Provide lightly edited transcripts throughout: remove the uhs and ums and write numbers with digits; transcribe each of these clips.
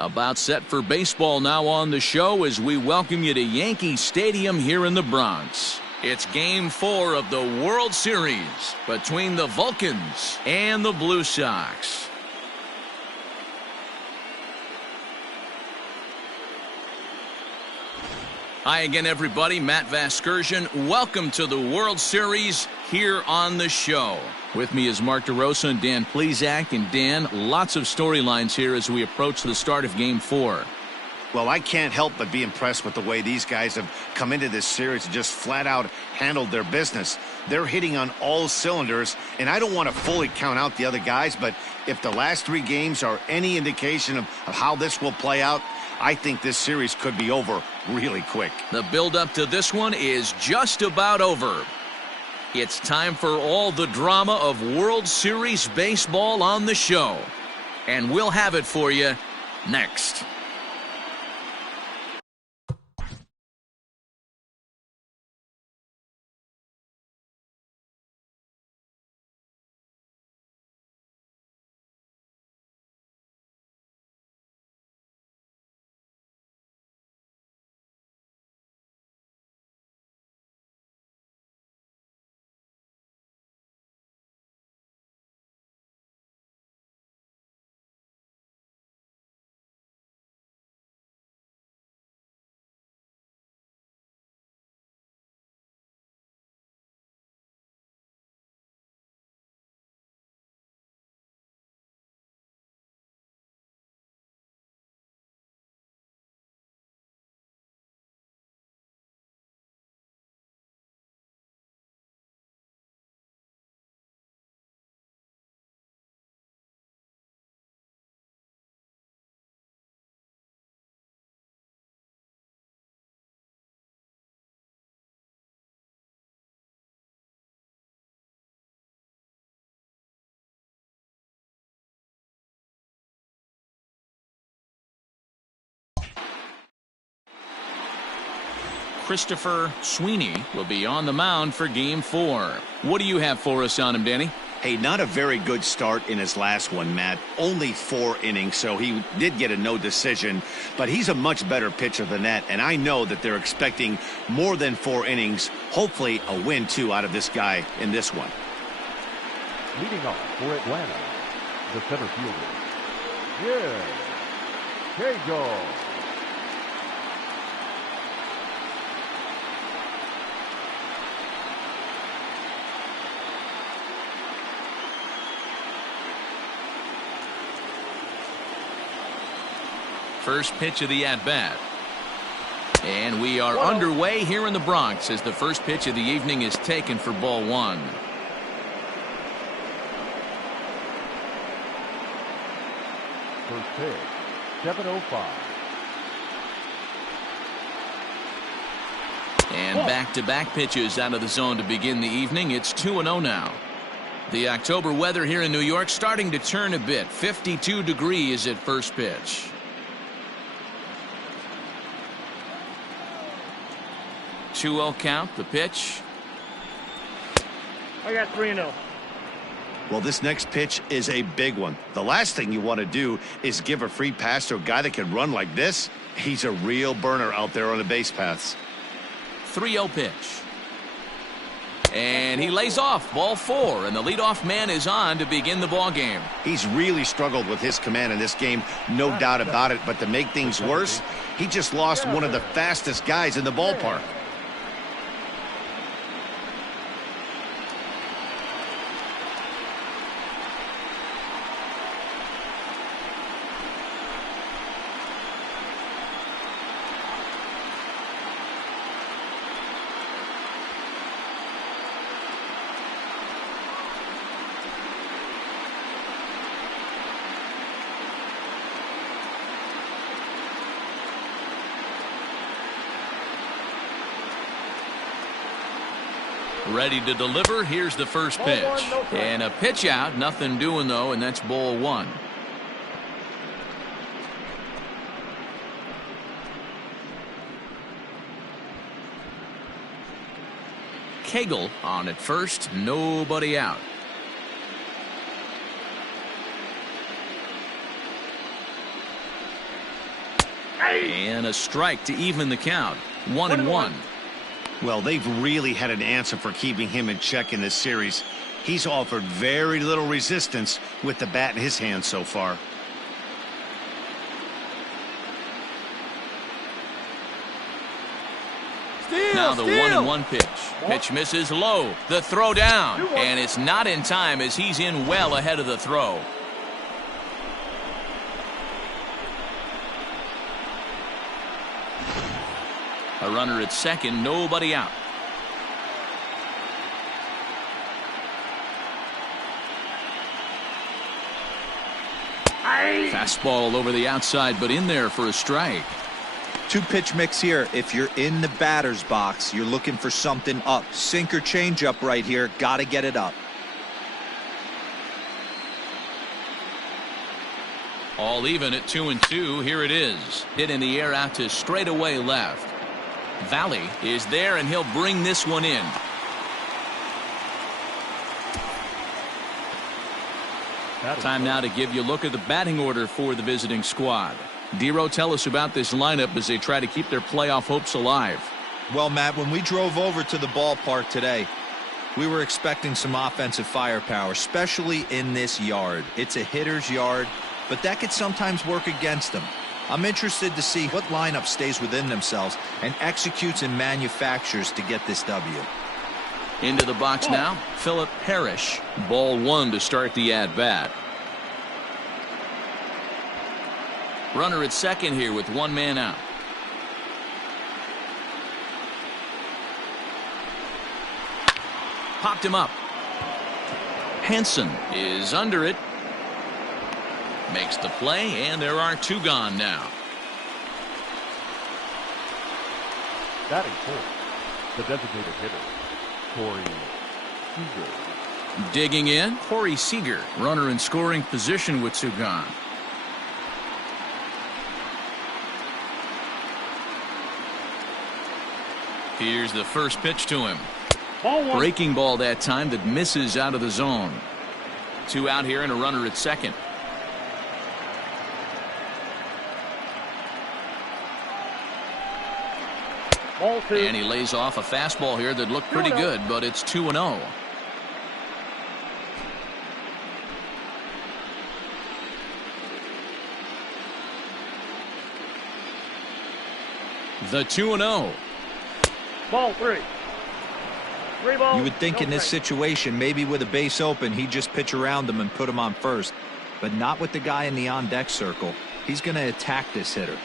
About set for baseball now on the show as we welcome you to Yankee Stadium here in the Bronx. It's Game 4 of the World Series between the Vulcans and the Blue Sox. Hi again, everybody. Matt Vasgersian. Welcome to the World Series here on the show. With me is Mark DeRosa and Dan Plesac. And Dan, lots of storylines here as we approach the start of Game 4. Well, I can't help but be impressed with the way these guys have come into this series and just flat out handled their business. They're hitting on all cylinders, and I don't want to fully count out the other guys, but if the last 3 games are any indication of how this will play out, I think this series could be over really quick. The build-up to this one is just about over. It's time for all the drama of World Series baseball on the show. And we'll have it for you next. Christopher Sweeney will be on the mound for Game 4. What do you have for us on him, Danny? Hey, not a very good start in his last one, Matt. Only 4 innings, so he did get a no decision. But he's a much better pitcher than that, and I know that they're expecting more than 4 innings. Hopefully a win, too, out of this guy in this one. Leading off for Atlanta, the center fielder, Cagle. First pitch of the at-bat. And we are underway here in the Bronx as the first pitch of the evening is taken for ball 1. First pitch, 7:05. And back-to-back pitches out of the zone to begin the evening. It's 2-0 now. The October weather here in New York starting to turn a bit. 52 degrees at first pitch. 2-0 count, the pitch. I got 3-0. Well, this next pitch is a big one. The last thing you want to do is give a free pass to a guy that can run like this. He's a real burner out there on the base paths. 3-0 pitch. And he lays off, ball 4, and the leadoff man is on to begin the ball game. He's really struggled with his command in this game, no doubt about it. But to make things worse, he just lost one of the fastest guys in the ballpark. Ready to deliver. Here's the first pitch. And a pitch out. Nothing doing, though, and that's ball 1. Cagle on at first. Nobody out. And a strike to even the count. 1-1. Well, they've really had an answer for keeping him in check in this series. He's offered very little resistance with the bat in his hand so far. Now the 1-1 pitch. Pitch misses low. The throw down. And it's not in time as he's in well ahead of the throw. A runner at second, nobody out. Fastball over the outside, but in there for a strike. Two-pitch mix here. If you're in the batter's box, you're looking for something up. Sinker changeup right here. Got to get it up. All even at 2-2. Here it is. Hit in the air out to straightaway left. Valley is there, and he'll bring this one in. Time now to give you a look at the batting order for the visiting squad. Dero, tell us about this lineup as they try to keep their playoff hopes alive. Well, Matt, when we drove over to the ballpark today, we were expecting some offensive firepower, especially in this yard. It's a hitter's yard, but that could sometimes work against them. I'm interested to see what lineup stays within themselves and executes and manufactures to get this W. Into the box now, Philip Parrish. Ball one to start the at-bat. Runner at second here with one man out. Popped him up. Hanson is under it. Makes the play, and there are two gone now. Batting fourth, the designated hitter, Corey Seager. Digging in, Corey Seager. Runner in scoring position with two gone. Here's the first pitch to him. Breaking ball that time that misses out of the zone. Two out here and a runner at second. And he lays off a fastball here that looked pretty good, but it's 2-0. The 2-0. Ball three. You would think in this situation, maybe with a base open, he'd just pitch around him and put him on first. But not with the guy in the on-deck circle. He's going to attack this hitter.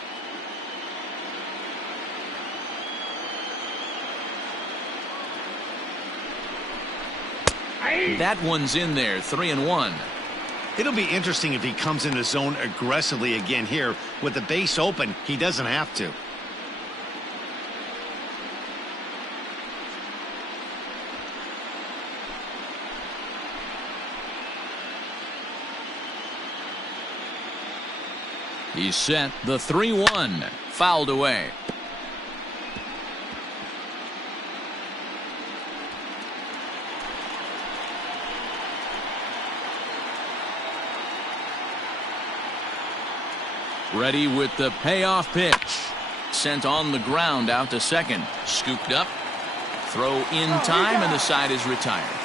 That one's in there, 3-1. It'll be interesting if he comes in the zone aggressively again here. With the base open, he doesn't have to. He's set. The 3-1 fouled away. Ready with the payoff pitch. Sent on the ground out to second. Scooped up. Throw in time, and the side is retired.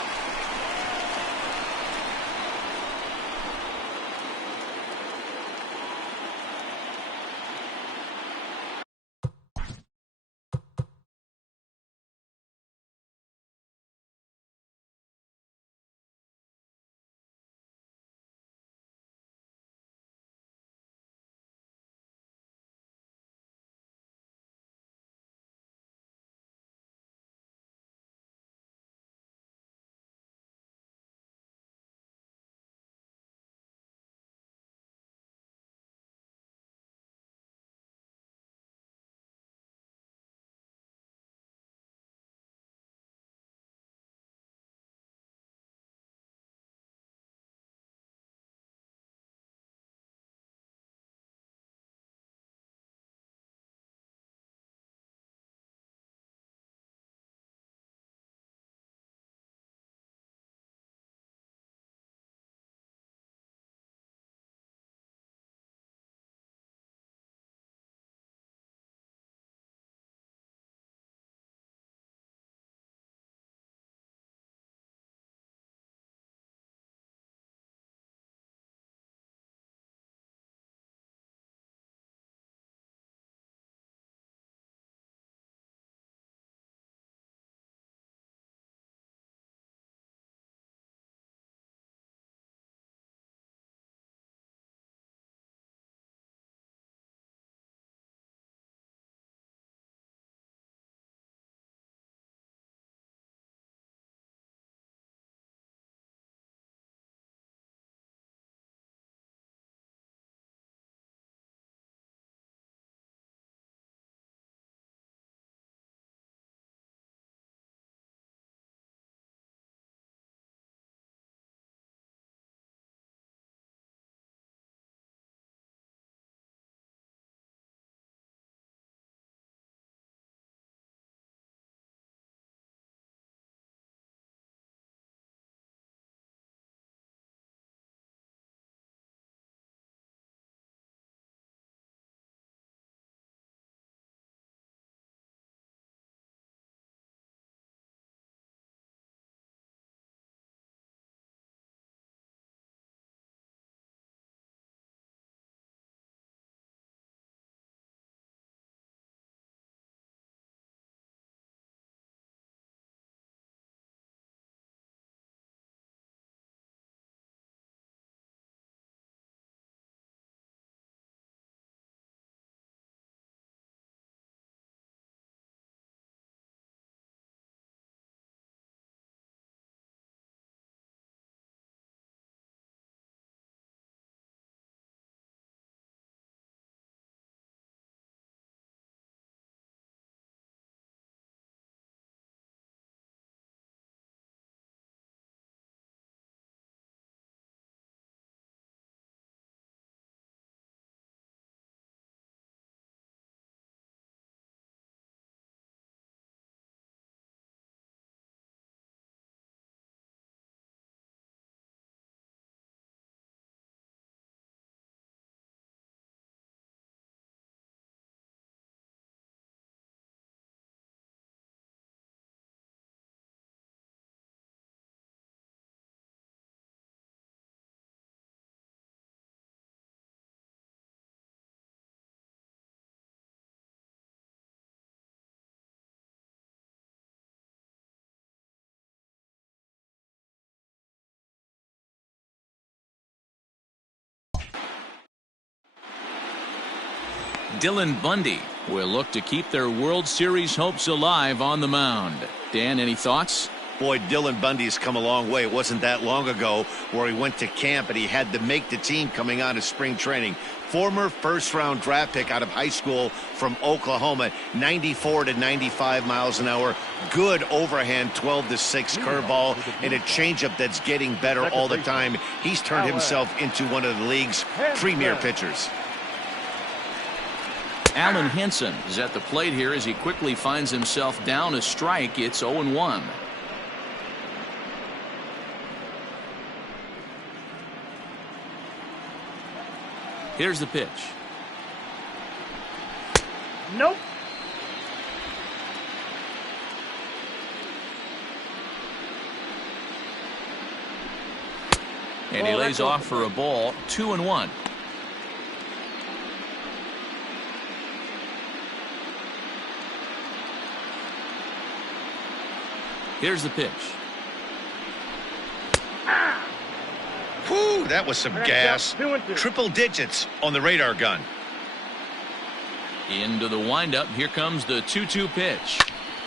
Dylan Bundy will look to keep their World Series hopes alive on the mound. Dan, any thoughts? Boy, Dylan Bundy's come a long way. It wasn't that long ago where he went to camp and he had to make the team coming out of spring training. Former first-round draft pick out of high school from Oklahoma, 94 to 95 miles an hour. Good overhand 12-6 curveball and a changeup that's getting better all the time. He's turned himself into one of the league's premier pitchers. Alan Henson is at the plate here as he quickly finds himself down a strike. It's 0-1. Here's the pitch. Nope. And he lays off for a ball. 2-1. Here's the pitch. Whew, that was some gas. Triple digits on the radar gun. Into the windup. Here comes the 2-2 pitch.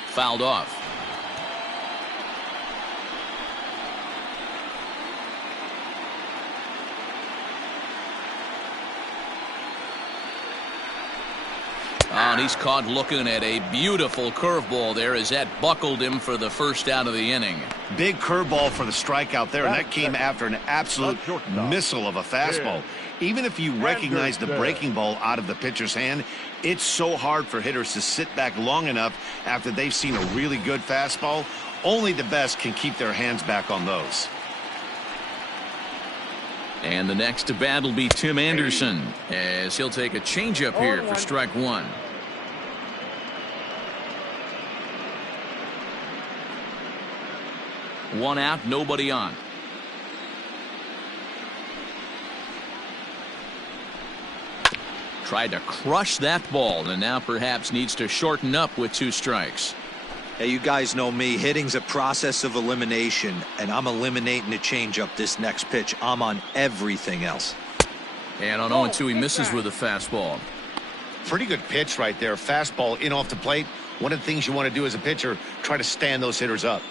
Fouled off. Oh, and he's caught looking at a beautiful curveball there as that buckled him for the first out of the inning. Big curveball for the strikeout there, and that came after an absolute missile of a fastball. Even if you recognize the breaking ball out of the pitcher's hand, it's so hard for hitters to sit back long enough after they've seen a really good fastball. Only the best can keep their hands back on those. And the next to bat will be Tim Anderson as he'll take a changeup here for strike one. One out, nobody on. Tried to crush that ball and now perhaps needs to shorten up with 2 strikes. Hey, you guys know me. Hitting's a process of elimination, and I'm eliminating the changeup this next pitch. I'm on everything else. And on 0-2, he misses with a fastball. Pretty good pitch right there. Fastball in off the plate. One of the things you want to do as a pitcher, try to stand those hitters up.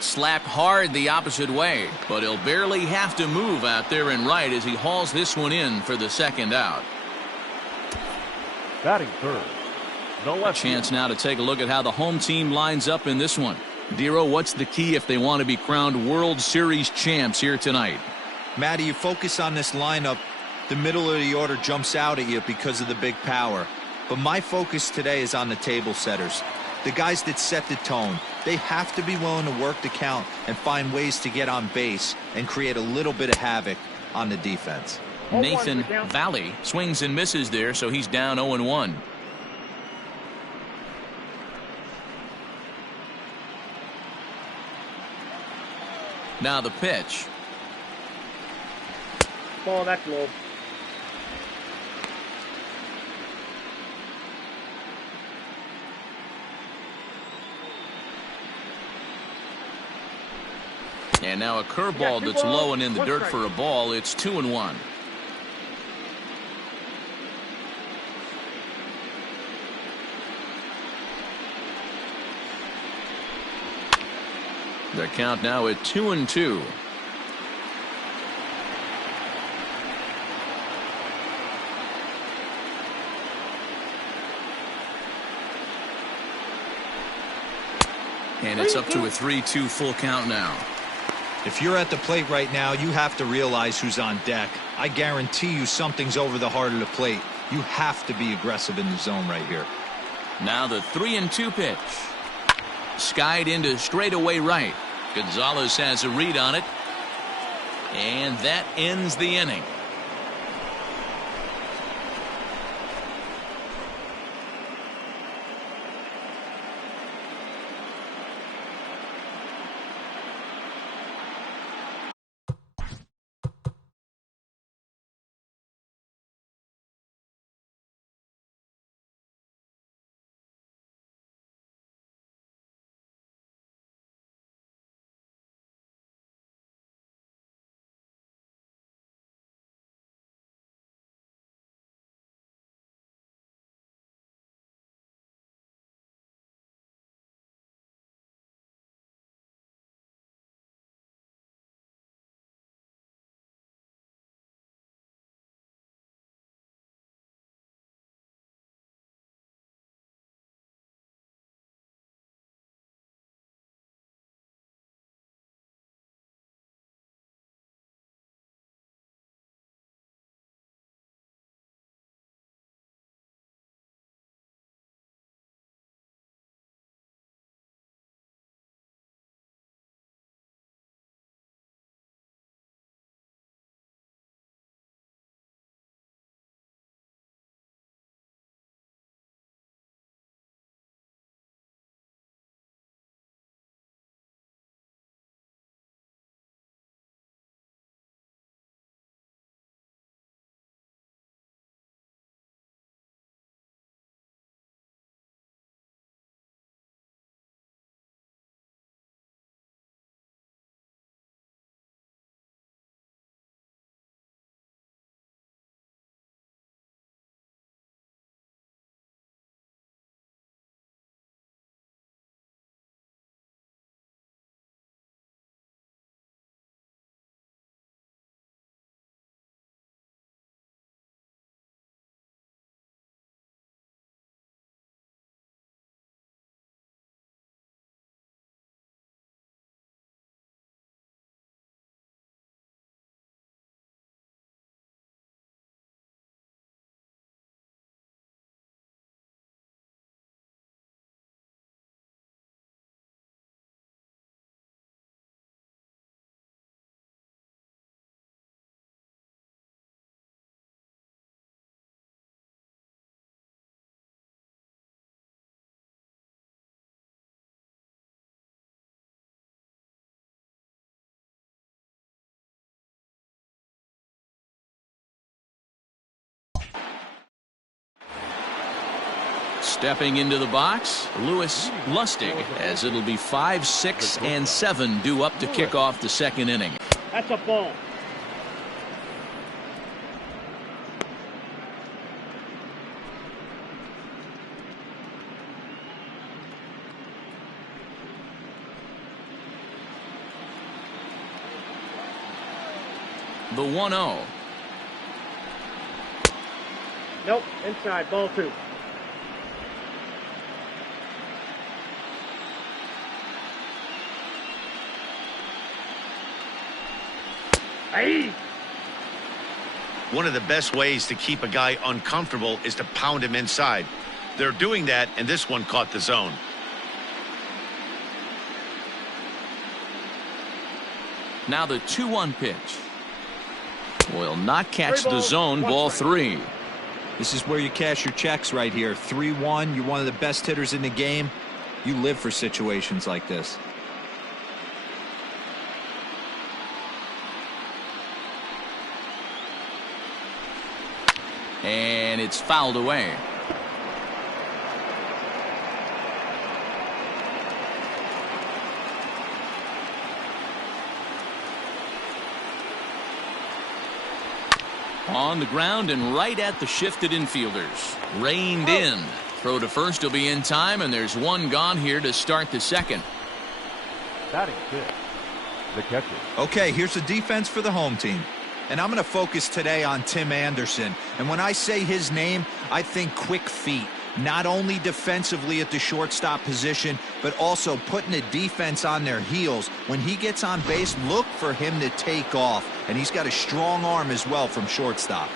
Slapped hard the opposite way, but he'll barely have to move out there in right as he hauls this one in for the second out. Batting third. No left. A chance now to take a look at how the home team lines up in this one. Dero, what's the key if they want to be crowned World Series champs here tonight? Matty, you focus on this lineup, the middle of the order jumps out at you because of the big power. But my focus today is on the table setters, the guys that set the tone. They have to be willing to work the count and find ways to get on base and create a little bit of havoc on the defense. Nathan Valley swings and misses there, so he's down 0-1. Now the pitch. Ball that low. And now a curveball that's low and in the dirt for a ball. It's 2-1. The count now at 2-2. And it's up to a 3-2 full count now. If you're at the plate right now, you have to realize who's on deck. I guarantee you something's over the heart of the plate. You have to be aggressive in the zone right here. Now the 3-2 pitch. Skied into straightaway right. Gonzalez has a read on it. And that ends the inning. Stepping into the box, Louis Lustig, as it'll be 5, 6, and 7 due up to kick off the second inning. That's a ball. The 1-0. Nope, inside, ball 2. Hey! One of the best ways to keep a guy uncomfortable is to pound him inside. They're doing that, and this one caught the zone. Now the 2-1 pitch. Will not catch the 3 zone, balls, ball 1 strike. 3. This is where you cash your checks right here. 3-1. You're one of the best hitters in the game. You live for situations like this. And it's fouled away. On the ground and right at the shifted infielders. Reined in. Throw to first will be in time, and there's one gone here to start the second. Batting 5th, the catcher. Okay, here's the defense for the home team. And I'm going to focus today on Tim Anderson. And when I say his name, I think quick feet. Not only defensively at the shortstop position, but also putting the defense on their heels. When he gets on base, look for him to take off. And he's got a strong arm as well from shortstop.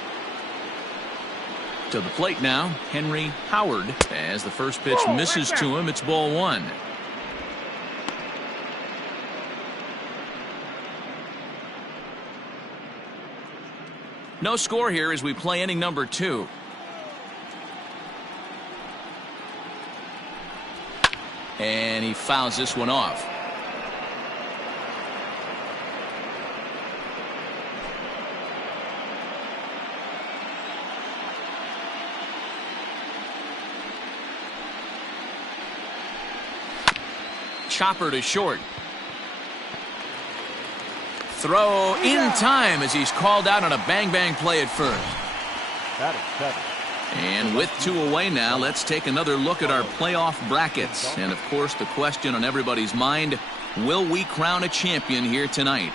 To the plate now, Henry Howard. As the first pitch misses to him, it's ball 1. No score here as we play inning number 2. And he fouls this one off. Chopper to short. Throw in time as he's called out on a bang-bang play at first. Batting 7. And with 2 away now, let's take another look at our playoff brackets. And, of course, the question on everybody's mind, will we crown a champion here tonight?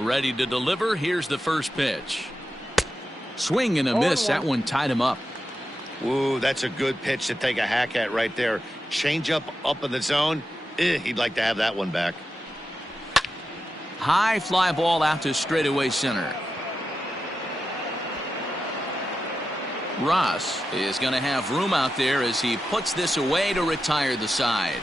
Ready to deliver. Here's the first pitch. Swing and a miss. That one tied him up. Ooh, that's a good pitch to take a hack at right there. Change up in the zone. He'd like to have that one back. High fly ball out to straightaway center. Ross is going to have room out there as he puts this away to retire the side.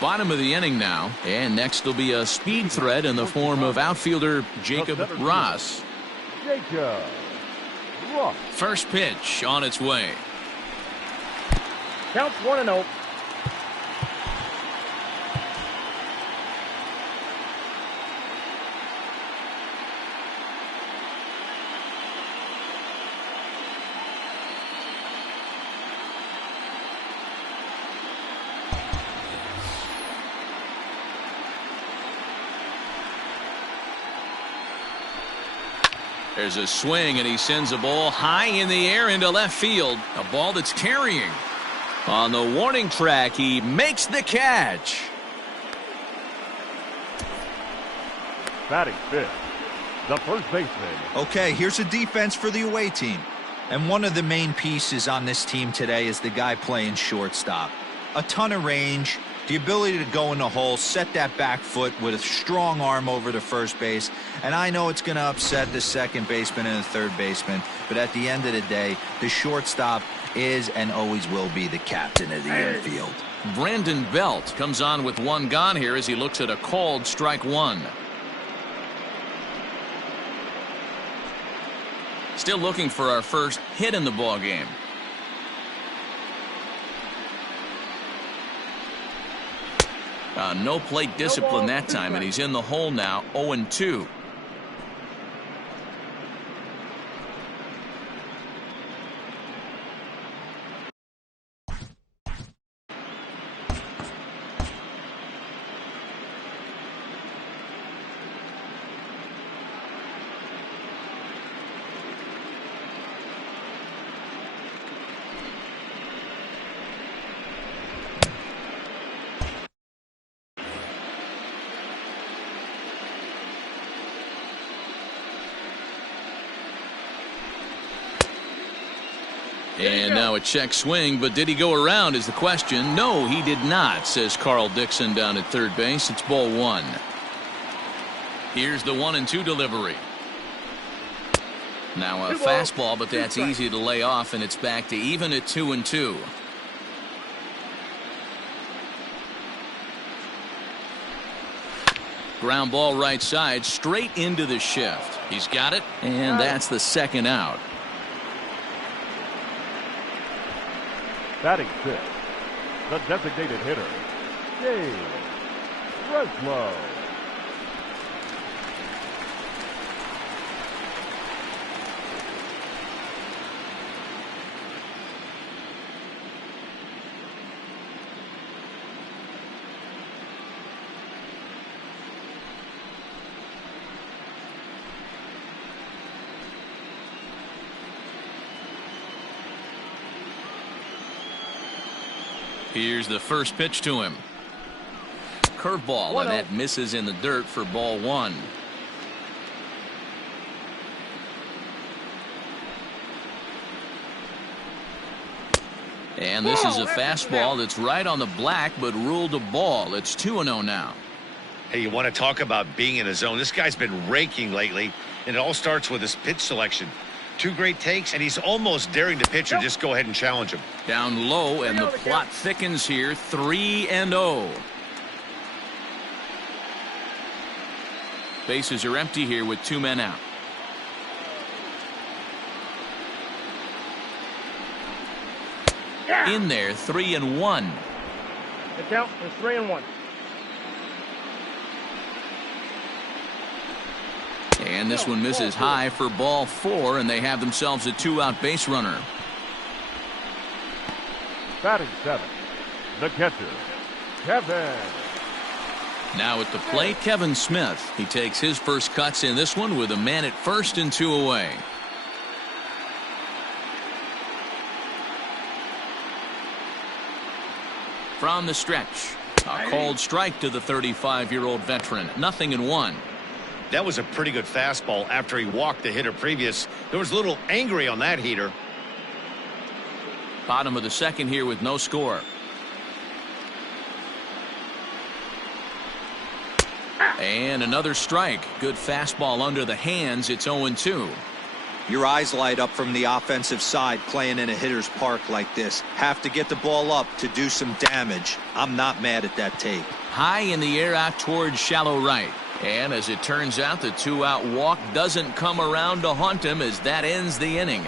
Bottom of the inning now, and next will be a speed threat in the form of outfielder Jacob Ross. Jacob Ross. First pitch on its way. Counts 1-0. There's a swing, and he sends a ball high in the air into left field. A ball that's carrying. On the warning track, he makes the catch. Batting fifth, the first baseman. Okay, here's a defense for the away team. And one of the main pieces on this team today is the guy playing shortstop. A ton of range, the ability to go in the hole, set that back foot with a strong arm over to first base. And I know it's going to upset the second baseman and the third baseman, but at the end of the day, the shortstop is and always will be the captain of the infield. Brandon Belt comes on with one gone here as he looks at a called strike one. Still looking for our first hit in the ball game. No plate discipline that time, and he's in the hole now, 0-2. And now a check swing, but did he go around is the question. No, he did not, says Carl Dixon down at third base. It's ball one. Here's the 1-2 delivery. Now a fastball, but that's easy to lay off, and it's back to even at 2-2. Ground ball right side, straight into the shift. He's got it, and that's the second out. Batting fifth, the designated hitter, James Breslow. Here's the first pitch to him. Curveball, and that misses in the dirt for ball one. And this is a fastball that's right on the black, but ruled a ball. It's 2-0 now. Hey, you want to talk about being in a zone? This guy's been raking lately, and it all starts with his pitch selection. Two great takes, and he's almost daring the pitcher just go ahead and challenge him. Down low, and the plot thickens here. 3-0. Bases are empty here with two men out. In there, 3-1. The count is 3-1. And this one misses high for ball four, and they have themselves a two-out base runner. Batting seventh, the catcher, Kevin. Now at the plate, Kevin Smith. He takes his first cuts in this one with a man at first and two away. From the stretch, a called strike to the 35-year-old veteran. 0-1. That was a pretty good fastball after he walked the hitter previous. There was a little angry on that heater. Bottom of the second here with no score. And another strike. Good fastball under the hands. It's 0-2. Your eyes light up from the offensive side playing in a hitter's park like this. Have to get the ball up to do some damage. I'm not mad at that take. High in the air out towards shallow right. And as it turns out, the 2-out walk doesn't come around to haunt him as that ends the inning.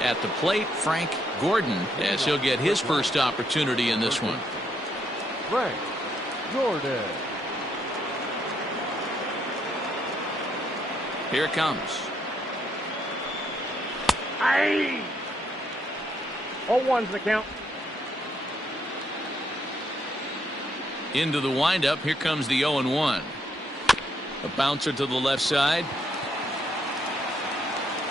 At the plate, Frank Gordon, as he'll get his first opportunity in this one. Frank Gordon. Here it comes. Aye. 0-1's the count. Into the windup. Here comes the 0-1. A bouncer to the left side.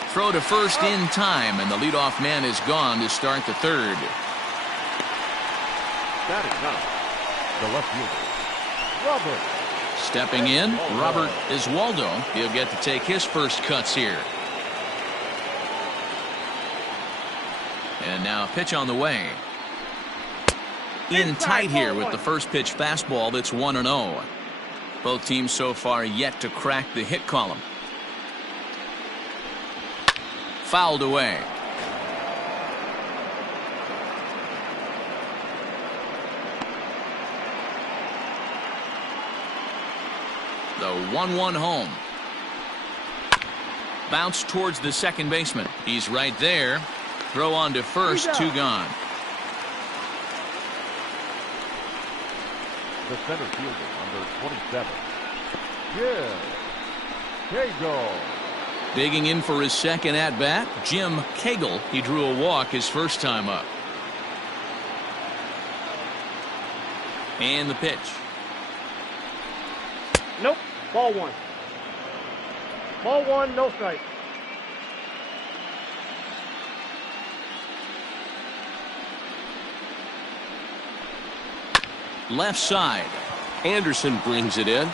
Throw to first in time, and the leadoff man is gone to start the third. That is not the left fielder, Robert. Stepping in, Robert Iswaldo. He'll get to take his first cuts here. And now a pitch on the way. In tight here with the first pitch fastball that's 1-0. Both teams so far yet to crack the hit column. Fouled away. The 1-1 home. Bounce towards the second baseman. He's right there. Throw on to first, 2 gone. The center fielder, number 27. Jim Cagle. Digging in for his second at-bat, Jim Cagle. He drew a walk his first time up. And the pitch. Nope. Ball 1. Ball 1, no strike. Left side. Anderson brings it in.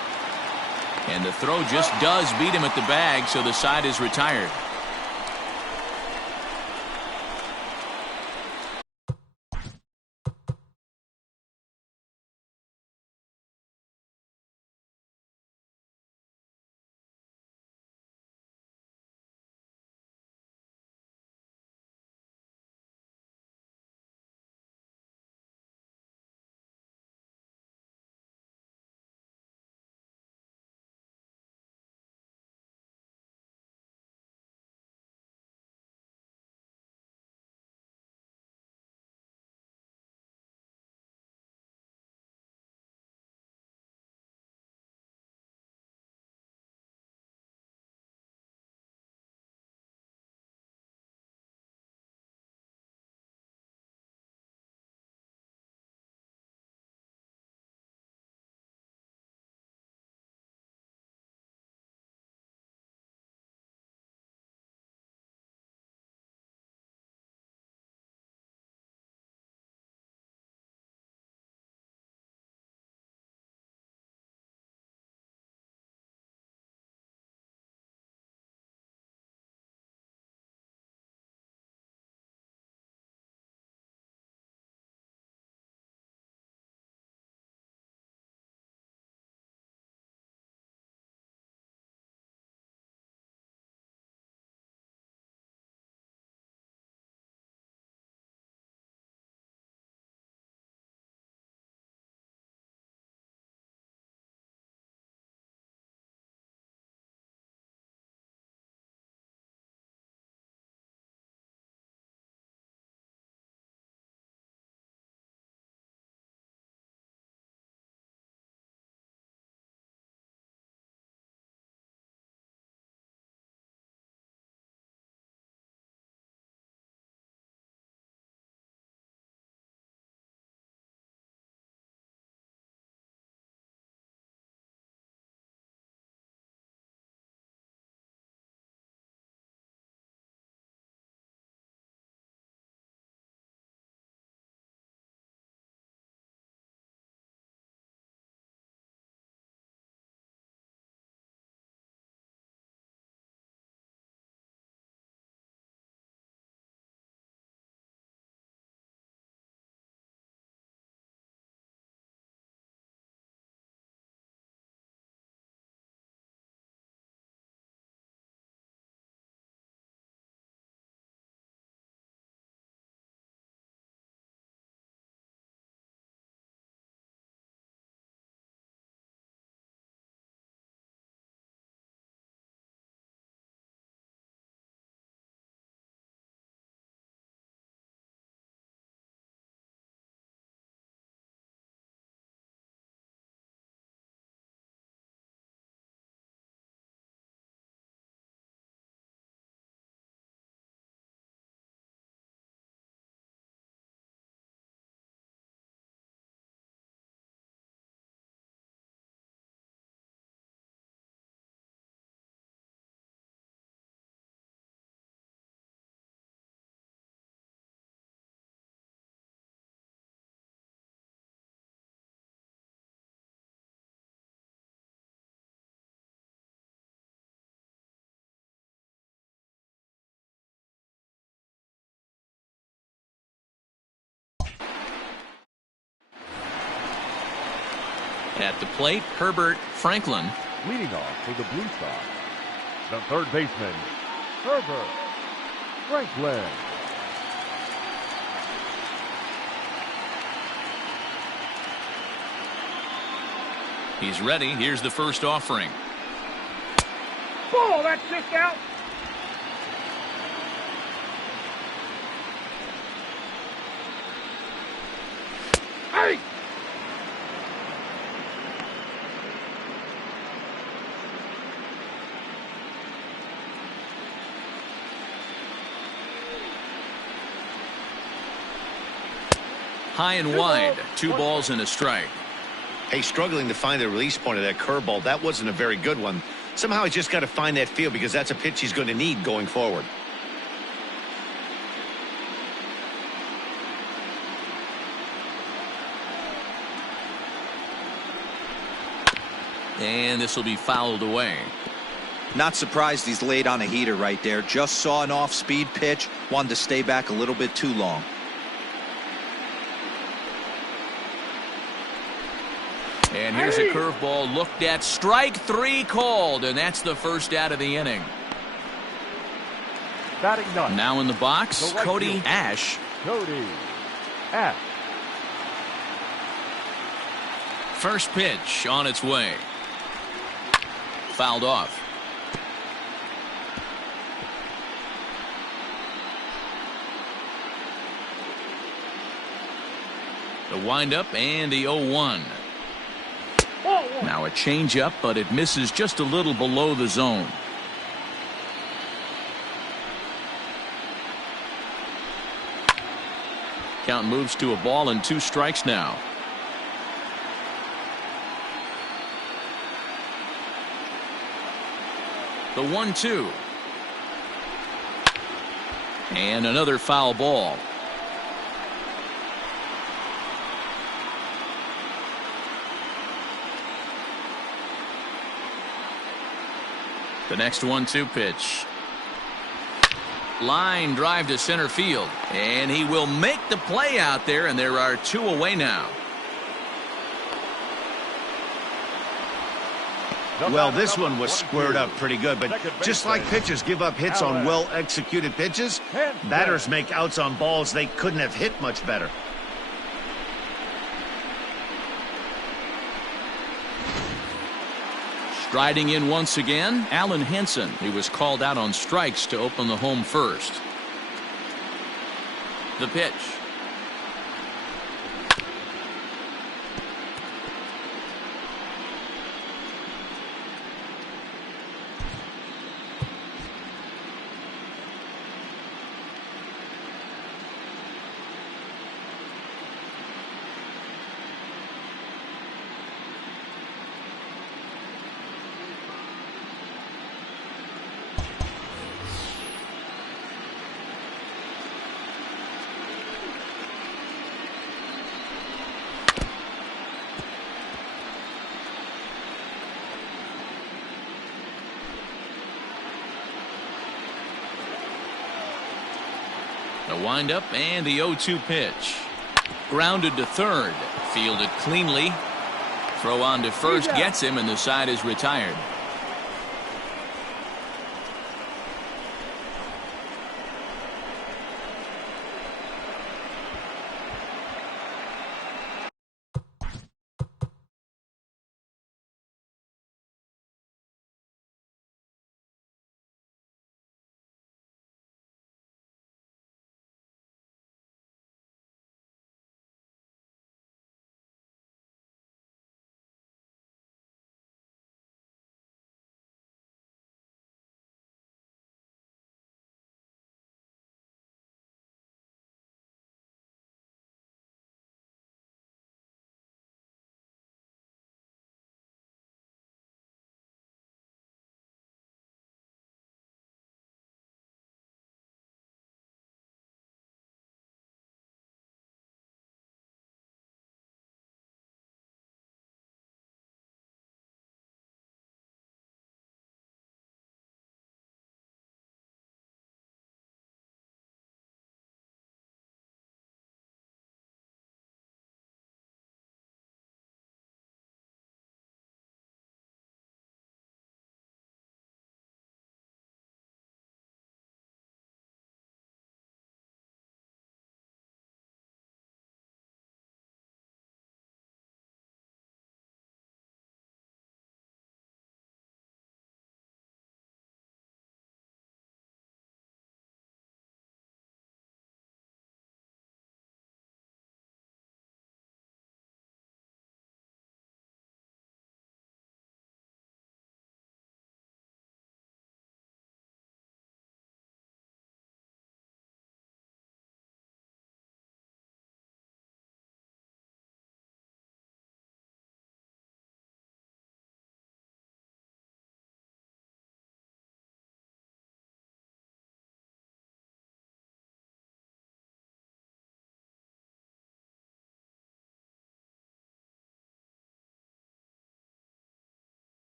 And the throw just does beat him at the bag, so the side is retired. At the plate, Herbert Franklin. Leading off for the Blue Sox, the third baseman, Herbert Franklin. He's ready. Here's the first offering. Ball, that's just out. Hey! High and wide. 2 balls and a strike. Hey, struggling to find the release point of that curveball. That wasn't a very good one. Somehow he's just got to find that feel because that's a pitch he's going to need going forward. And this will be fouled away. Not surprised he's laid on a heater right there. Just saw an off-speed pitch. Wanted to stay back a little bit too long. And here's a curveball looked at. Strike 3 called, and that's the first out of the inning. Batting ninth. Now in the box, The right Cody fielder. Ash. Cody Ash. First pitch on its way. Fouled off. The windup and the 0-1. Now a changeup, but it misses just a little below the zone. Count moves to a ball and 2 strikes now. The 1-2. And another foul ball. The next 1-2 pitch. Line drive to center field. And he will make the play out there, and there are 2 away now. Well, this one was squared up pretty good, but just like pitchers give up hits on well-executed pitches, batters make outs on balls they couldn't have hit much better. Striding in once again, Allen Henson. He was called out on strikes to open the home first. The pitch. The windup and the 0-2 pitch. Grounded to third. Fielded cleanly. Throw on to first gets him, and the side is retired.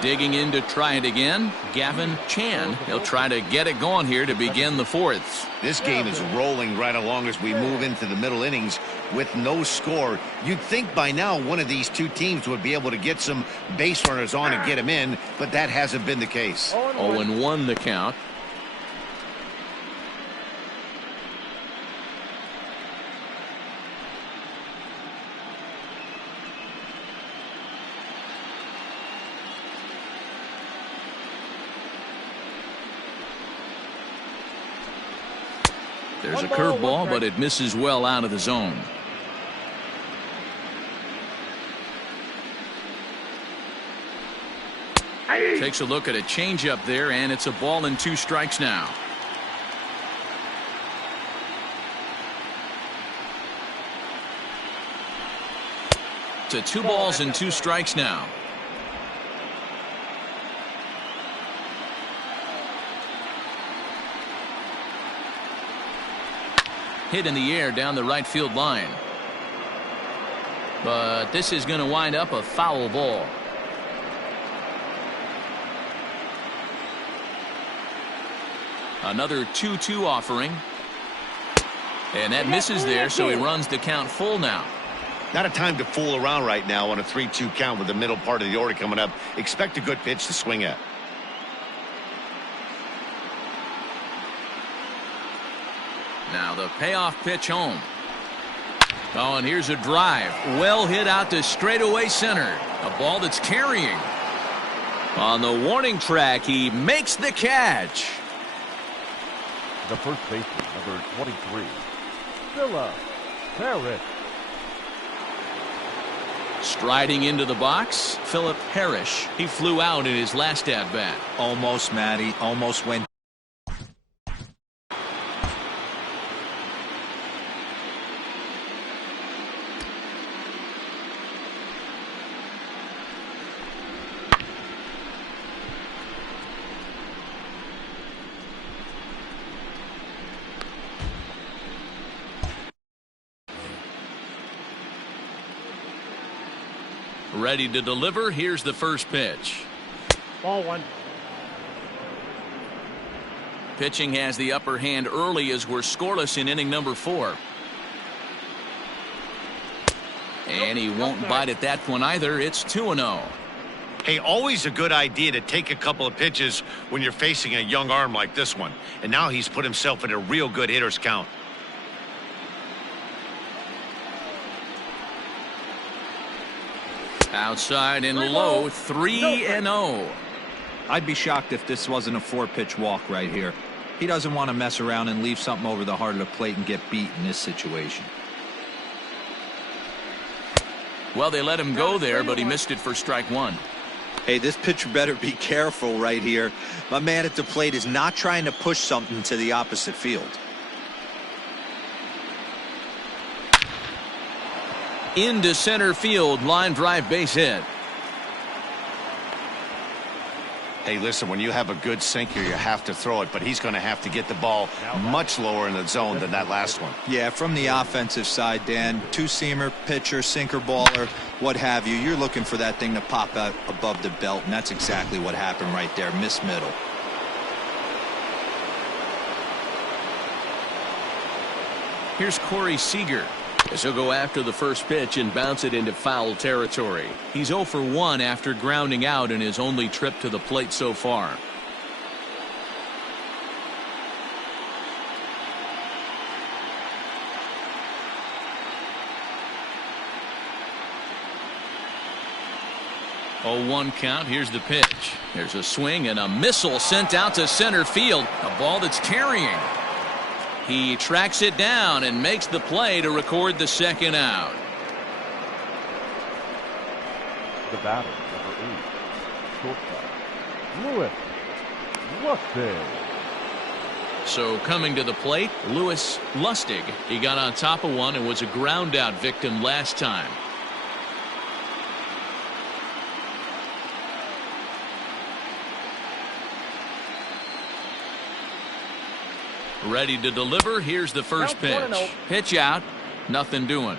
Digging in to try it again, Gavin Chan. He'll try to get it going here to begin the fourth. This game is rolling right along as we move into the middle innings with no score. You'd think by now one of these two teams would be able to get some base runners on and get them in, but that hasn't been the case. 0-1 the count. There's a curveball, but it misses well out of the zone. Takes a look at a changeup there, and it's a ball and 2 strikes now. To 2 balls and 2 strikes now. Hit in the air down the right field line. But this is going to wind up a foul ball. Another 2-2 offering. And that misses there, so he runs the count full now. Not a time to fool around right now on a 3-2 count with the middle part of the order coming up. Expect a good pitch to swing at. Now the payoff pitch home. Oh, and here's a drive. Well hit out to straightaway center. A ball that's carrying. On the warning track, he makes the catch. The first baseman, number 23, Philip Parrish. Striding into the box, Philip Parrish. He flew out in his last at-bat. Almost, Matty. Almost went. Ready to deliver. Here's the first pitch. Ball 1. Pitching has the upper hand early as we're scoreless in inning number 4. And he won't bite at that one either. It's 2-0. Hey, always a good idea to take a couple of pitches when you're facing a young arm like this one. And now he's put himself in a real good hitter's count. Outside and low, 3-0. I'd be shocked if this wasn't a 4-pitch walk right here. He doesn't want to mess around and leave something over the heart of the plate and get beat in this situation. Well, they let him go there, but he missed it for strike 1. Hey, this pitcher better be careful right here. My man at the plate is not trying to push something to the opposite field. Into center field, line drive, base hit. Hey, listen, when you have a good sinker, you have to throw it, but he's going to have to get the ball much lower in the zone than that last one. Yeah, from the offensive side, Dan, 2-seamer, pitcher, sinker baller, what have you. You're looking for that thing to pop out above the belt, and that's exactly what happened right there. Miss middle. Here's Corey Seager, as he'll go after the first pitch and bounce it into foul territory. He's 0 for 1 after grounding out in his only trip to the plate so far. Oh, 1 count. Here's the pitch. There's a swing and a missile sent out to center field. A ball that's carrying. He tracks it down and makes the play to record the second out. The batter, number 8, shortstop, Louis Lustig. So coming to the plate, Louis Lustig. He got on top of one and was a ground out victim last time. Ready to deliver. Here's the first pitch. Pitch out. Nothing doing.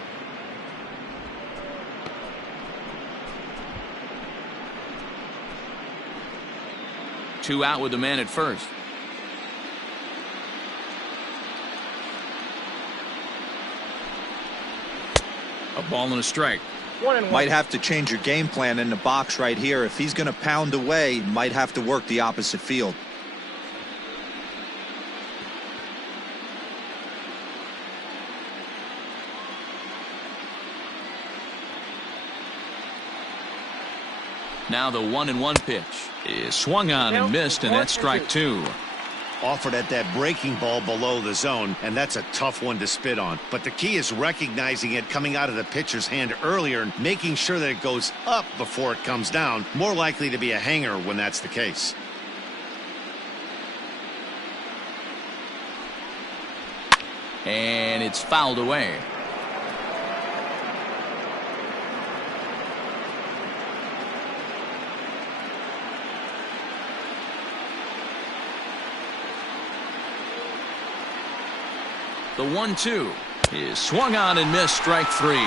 2 out with the man at first. A ball and a strike. 1-1. Might have to change your game plan in the box right here. If he's going to pound away, might have to work the opposite field. Now the 1-1 pitch is swung on and missed, and that's strike 2. Offered at that breaking ball below the zone, and that's a tough one to spit on. But the key is recognizing it coming out of the pitcher's hand earlier and making sure that it goes up before it comes down. More likely to be a hanger when that's the case. And it's fouled away. The 1-2 is swung on and missed, strike 3.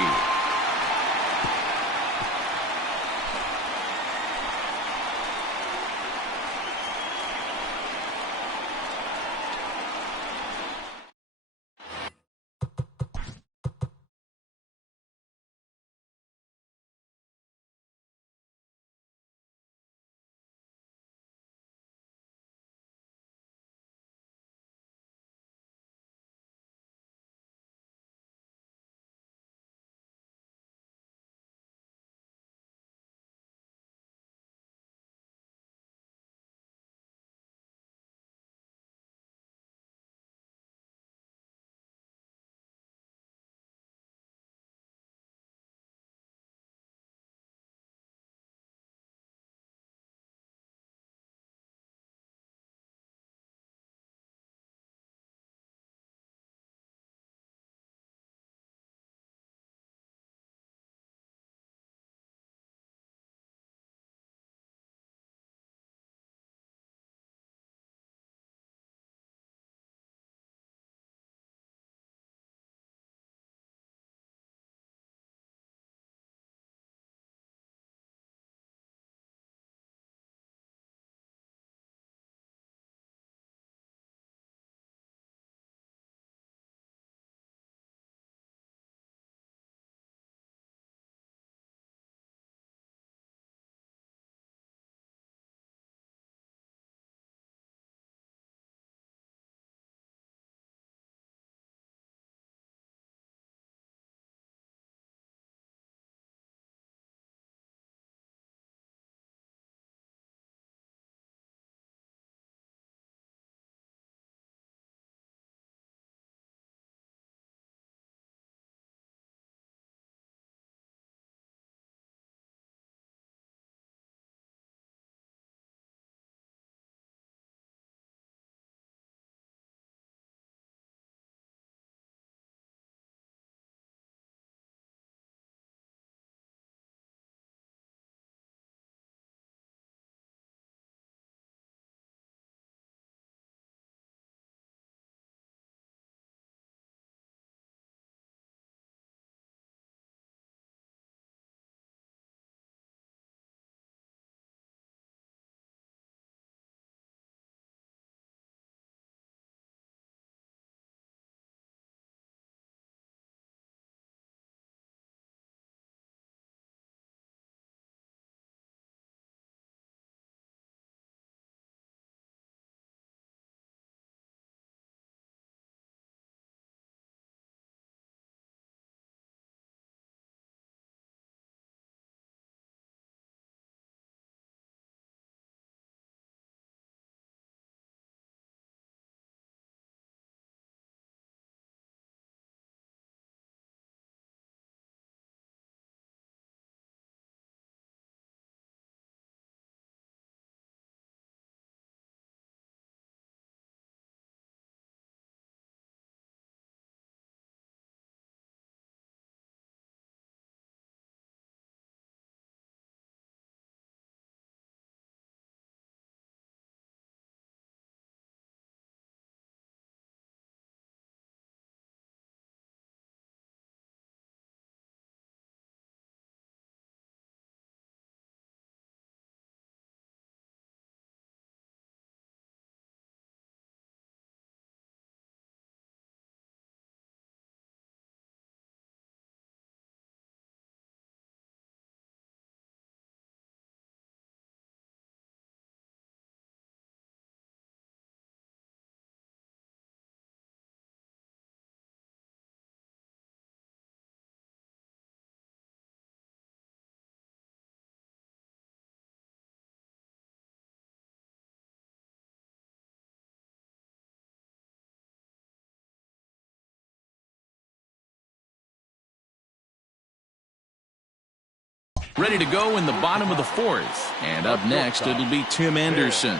Ready to go in the bottom of the fourth. And up next, it'll be Tim Anderson.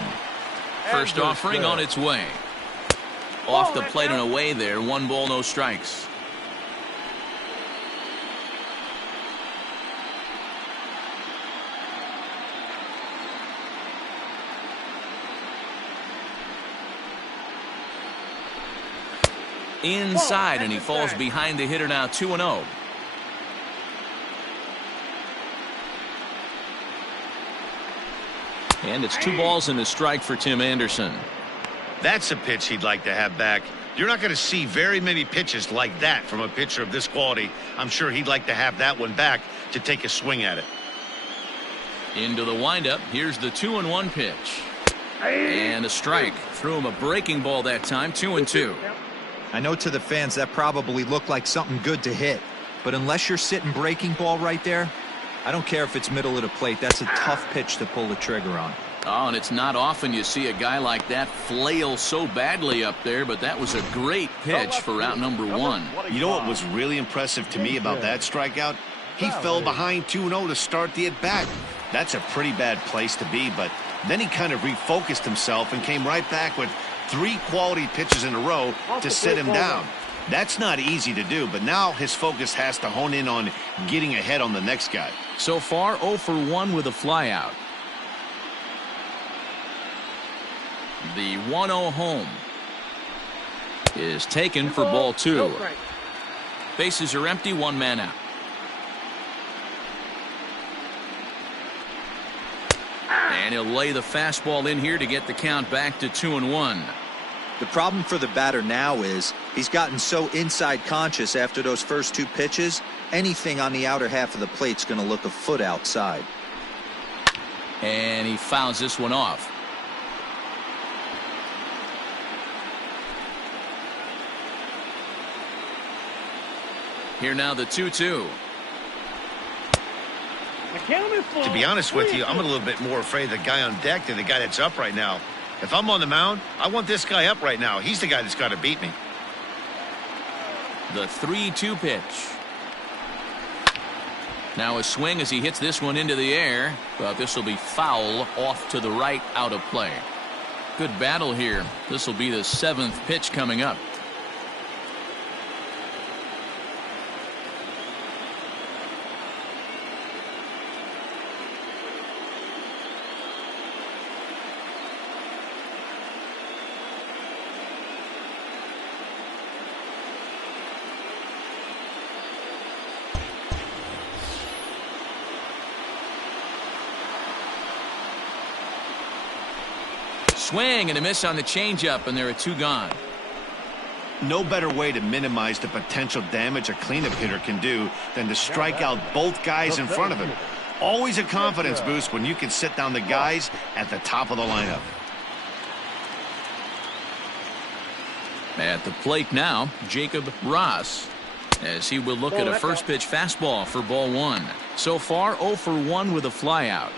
First offering on its way. Off the plate and away there. 1 ball, no strikes. Inside, and he falls behind the hitter now, 2-0. And it's 2 balls and a strike for Tim Anderson. That's a pitch he'd like to have back. You're not going to see very many pitches like that from a pitcher of this quality. I'm sure he'd like to have that one back to take a swing at it. Into the windup. Here's the 2-1 pitch. And a strike. Threw him a breaking ball that time, 2-2. I know to the fans that probably looked like something good to hit, but unless you're sitting breaking ball right there, I don't care if it's middle of the plate. That's a tough pitch to pull the trigger on. Oh, and it's not often you see a guy like that flail so badly up there, but that was a great pitch for out number 1. You know what was really impressive to me about that strikeout? He fell behind 2-0 to start the at-bat. That's a pretty bad place to be, but then he kind of refocused himself and came right back with 3 quality pitches in a row to sit him down. That's not easy to do, but now his focus has to hone in on getting ahead on the next guy. So far, 0 for 1 with a flyout. The 1-0 home is taken for ball 2. Bases are empty, 1 man out. And he'll lay the fastball in here to get the count back to 2-1. The problem for the batter now is he's gotten so inside conscious after those first 2 pitches, anything on the outer half of the plate's going to look a foot outside. And he fouls this one off. Here now the 2-2. To be honest with you, I'm a little bit more afraid of the guy on deck than the guy that's up right now. If I'm on the mound, I want this guy up right now. He's the guy that's got to beat me. The 3-2 pitch. Now a swing as he hits this one into the air, but this will be foul off to the right, out of play. Good battle here. This will be the 7th pitch coming up. Swing and a miss on the changeup, and there are 2 gone. No better way to minimize the potential damage a cleanup hitter can do than to strike out both guys in front of him. Always a confidence boost when you can sit down the guys at the top of the lineup. At the plate now, Jacob Ross, as he will look at a first pitch fastball for ball 1. So far, 0 for 1 with a flyout.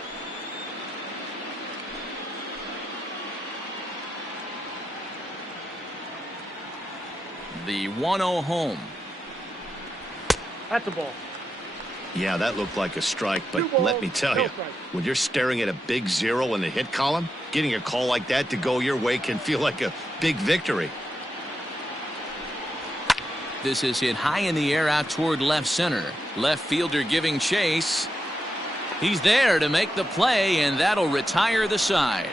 The 1-0 home. That's a ball. Yeah, that looked like a strike, but let me tell you, when you're staring at a big 0 in the hit column, getting a call like that to go your way can feel like a big victory. This is hit high in the air out toward left center. Left fielder giving chase. He's there to make the play, and that'll retire the side.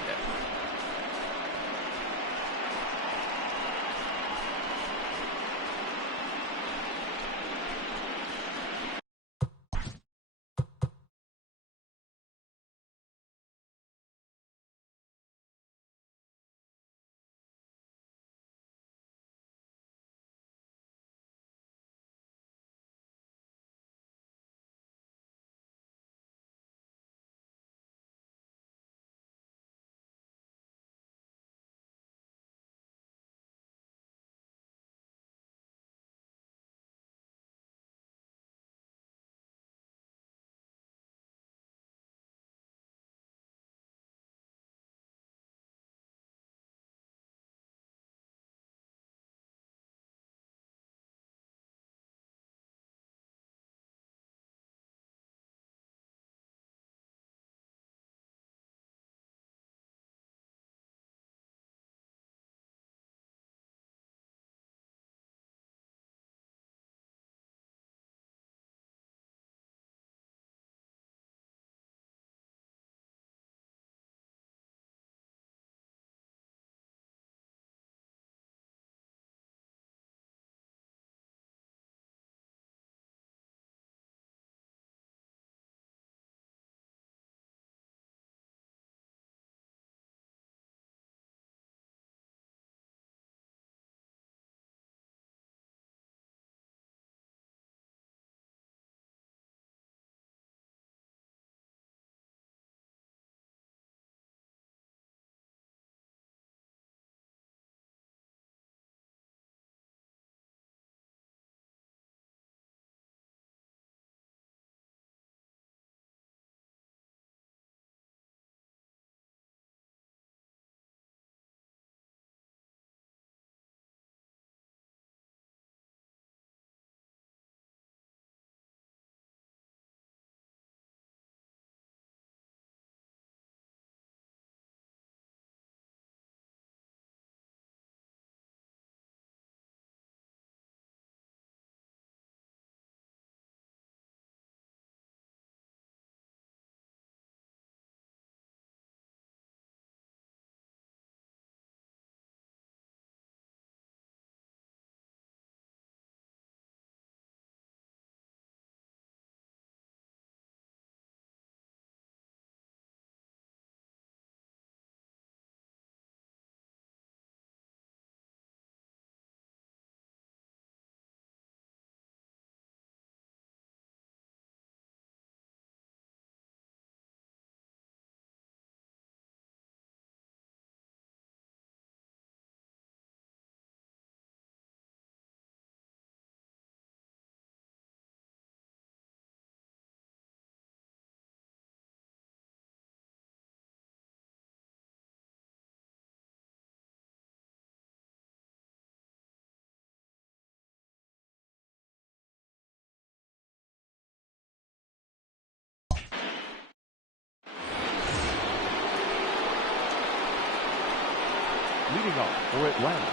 Leading off for Atlanta,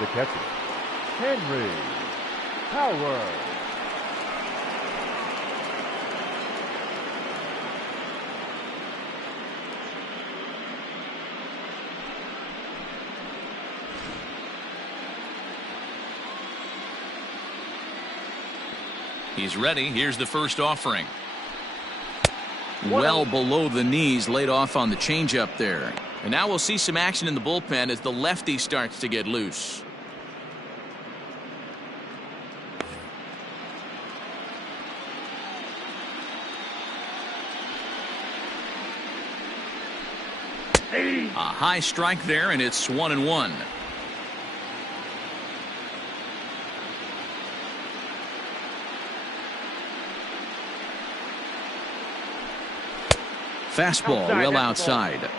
the catcher, Henry Howard. He's ready. Here's the first offering. Well below the knees, laid off on the changeup there. And now we'll see some action in the bullpen as the lefty starts to get loose. A high strike there, and it's 1-1. Fastball well outside.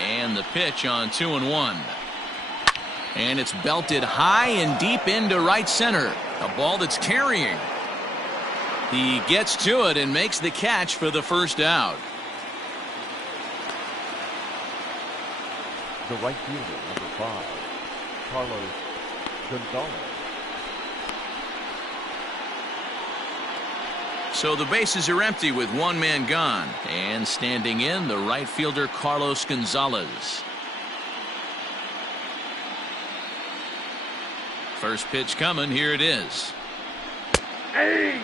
And the pitch on 2-1. And it's belted high and deep into right center. A ball that's carrying. He gets to it and makes the catch for the first out. The right fielder, number 5, Carlos Gonzalez. So the bases are empty with one man gone. And standing in, the right fielder Carlos Gonzalez. First pitch coming. Here it is. Hey!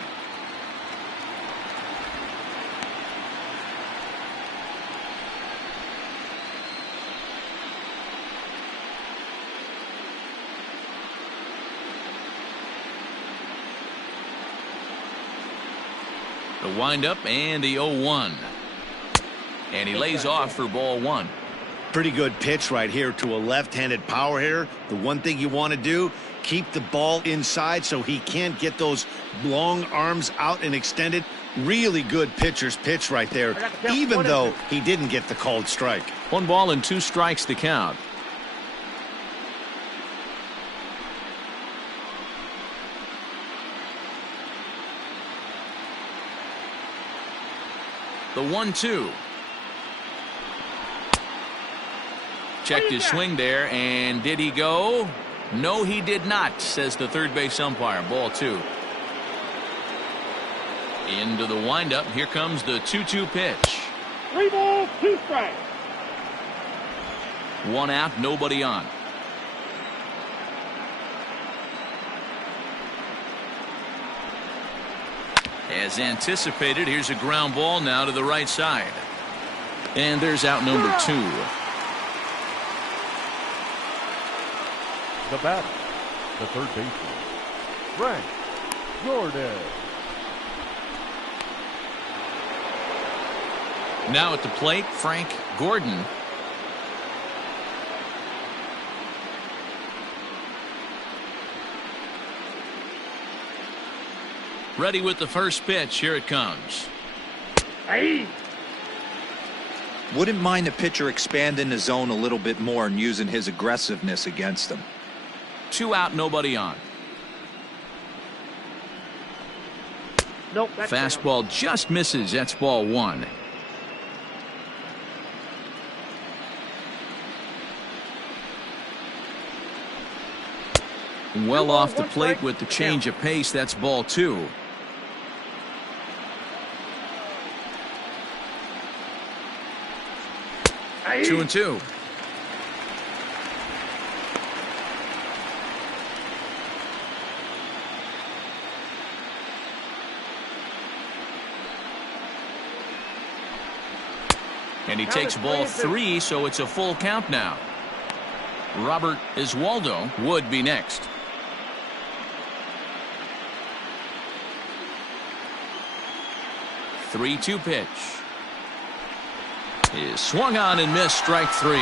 The windup and the 0-1. And he lays off for ball 1. Pretty good pitch right here to a left-handed power hitter. The one thing you want to do, keep the ball inside so he can't get those long arms out and extended. Really good pitcher's pitch right there, even though he didn't get the called strike. 1 ball and 2 strikes to count. The 1-2. Checked his swing there, and did he go? No, he did not, says the third base umpire. Ball 2. Into the windup. Here comes the 2-2 pitch. 3 balls, 2 strikes. 1 out, nobody on. As anticipated, here's a ground ball now to the right side. And there's out number 2. The batter, the third baseman, Frank Jordan. Now at the plate, Frank Gordon. Ready with the first pitch. Here it comes. Hey! Wouldn't mind the pitcher expanding the zone a little bit more and using his aggressiveness against them. 2 out, nobody on. Nope. That's Fastball just misses. That's ball 1. Well off the plate with the change of pace. That's ball 2. Hey. 2-2. And he takes ball 3, so it's a full count now. Robert Oswaldo would be next. The 3-2 pitch is swung on and missed. Strike 3.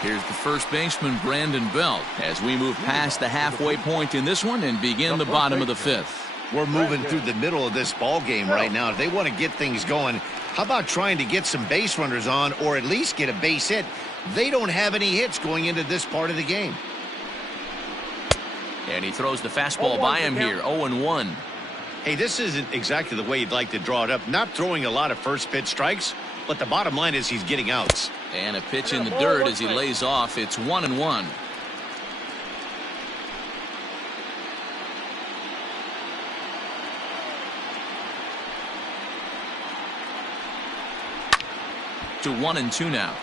Here's the first baseman, Brandon Belt, as we move past the halfway point in this one and begin the bottom of the fifth. We're moving through the middle of this ball game right now. If they want to get things going, how about trying to get some base runners on or at least get a base hit? They don't have any hits going into this part of the game. And he throws the fastball by him here, 0-1. Hey, this isn't exactly the way you'd like to draw it up. Not throwing a lot of first pitch strikes, but the bottom line is he's getting outs. And a pitch in the dirt as he lays off. It's 1-1. To 1-2 now.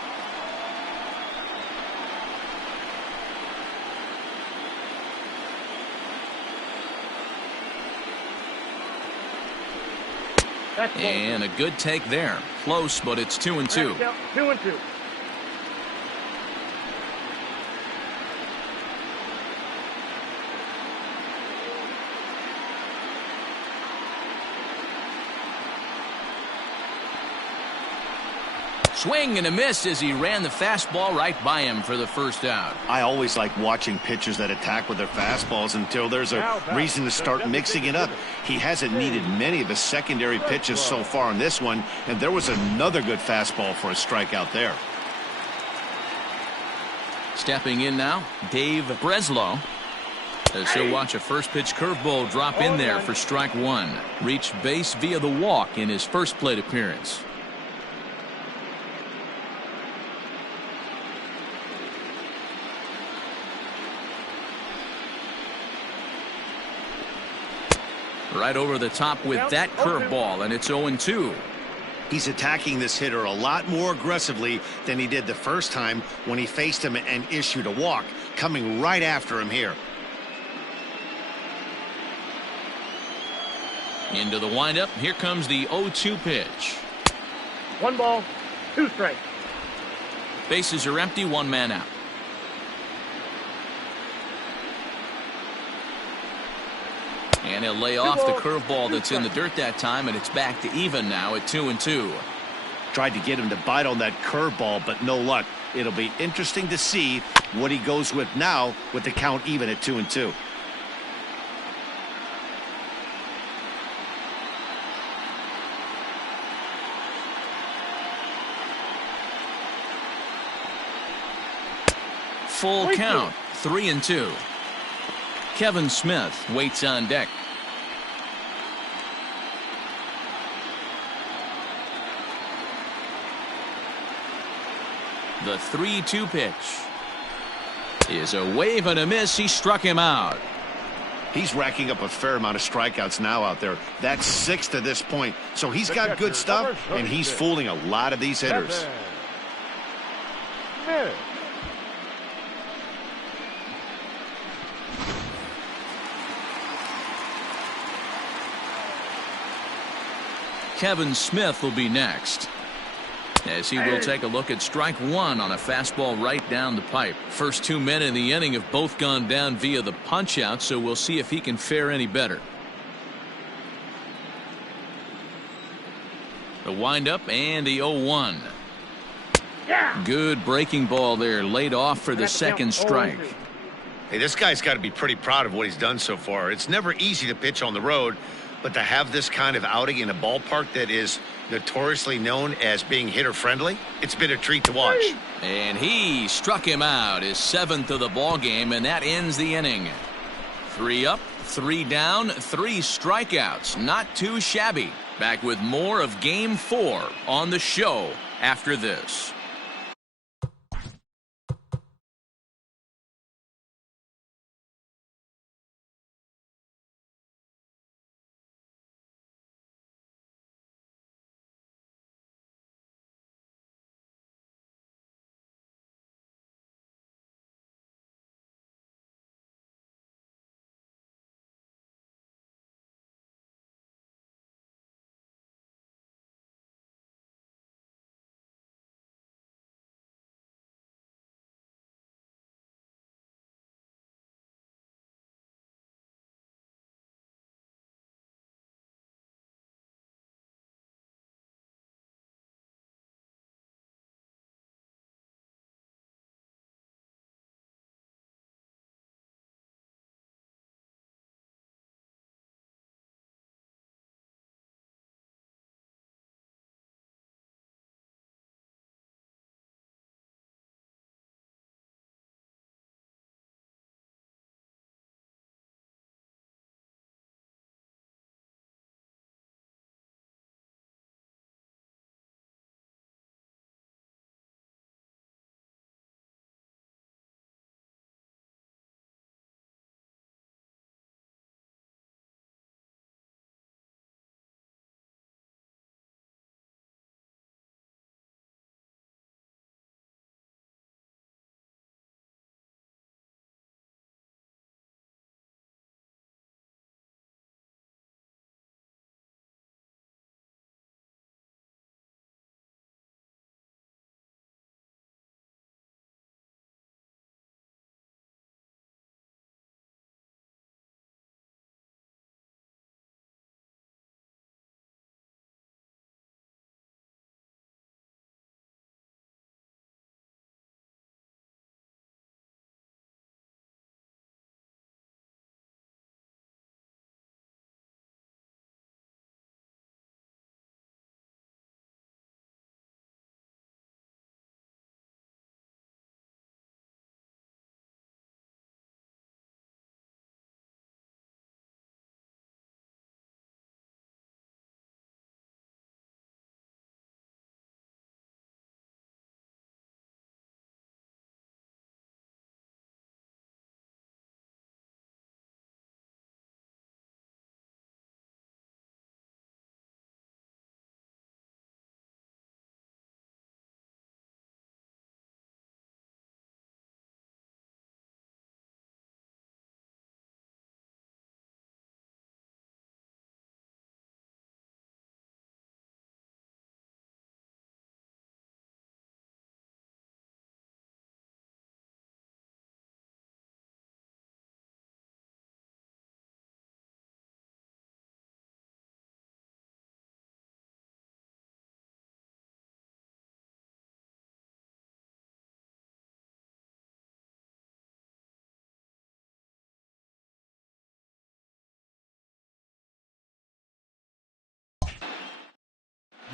And a good take there. Close, but it's 2-2. 2-2. Swing and a miss as he ran the fastball right by him for the first out. I always like watching pitchers that attack with their fastballs until there's a reason to start mixing it up. He hasn't needed many of his secondary pitches so far in this one, and there was another good fastball for a strikeout there. Stepping in now, Dave Breslow. As he'll watch a first pitch curveball drop in there for strike one. Reached base via the walk in his first plate appearance. Right over the top with that curveball, and it's 0-2. He's attacking this hitter a lot more aggressively than he did the first time when he faced him and issued a walk, coming right after him here. Into the windup. Here comes the 0-2 pitch. 1 ball, 2 strikes. Bases are empty, 1 man out. And he'll lay off the curveball that's in the dirt that time, and it's back to even now at 2-2. Tried to get him to bite on that curveball, but no luck. It'll be interesting to see what he goes with now with the count even at 2-2. Full count, 3-2. Kevin Smith waits on deck. The 3-2 pitch is a wave and a miss. He struck him out. He's racking up a fair amount of strikeouts now out there. That's 6 to this point. So he's got good stuff, and he's fooling a lot of these hitters. Kevin Smith will be next, as he will take a look at strike one on a fastball right down the pipe. First 2 men in the inning have both gone down via the punch out, so we'll see if he can fare any better. The windup and the 0-1. Good breaking ball there, laid off for the second strike. Hey, this guy's got to be pretty proud of what he's done so far. It's never easy to pitch on the road, but to have this kind of outing in a ballpark that is notoriously known as being hitter-friendly, it's been a treat to watch. And he struck him out, his 7th of the ball game, and that ends the inning. 3 up, 3 down, 3 strikeouts. Not too shabby. Back with more of Game 4 on the show after this.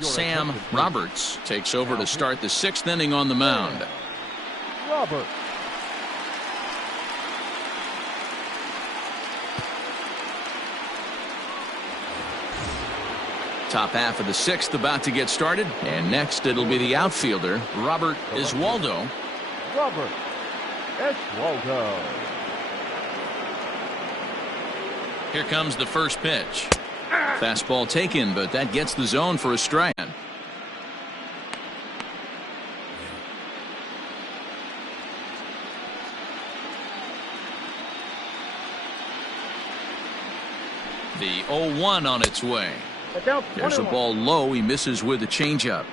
Sam Roberts takes over to start the 6th inning on the mound. Robert. Top half of the 6th about to get started, and next it'll be the outfielder Robert Iswaldo. Robert Iswaldo. Here comes the first pitch. Fastball taken, but that gets the zone for a strike. The 0-1 on its way. There's a ball low. He misses with a changeup.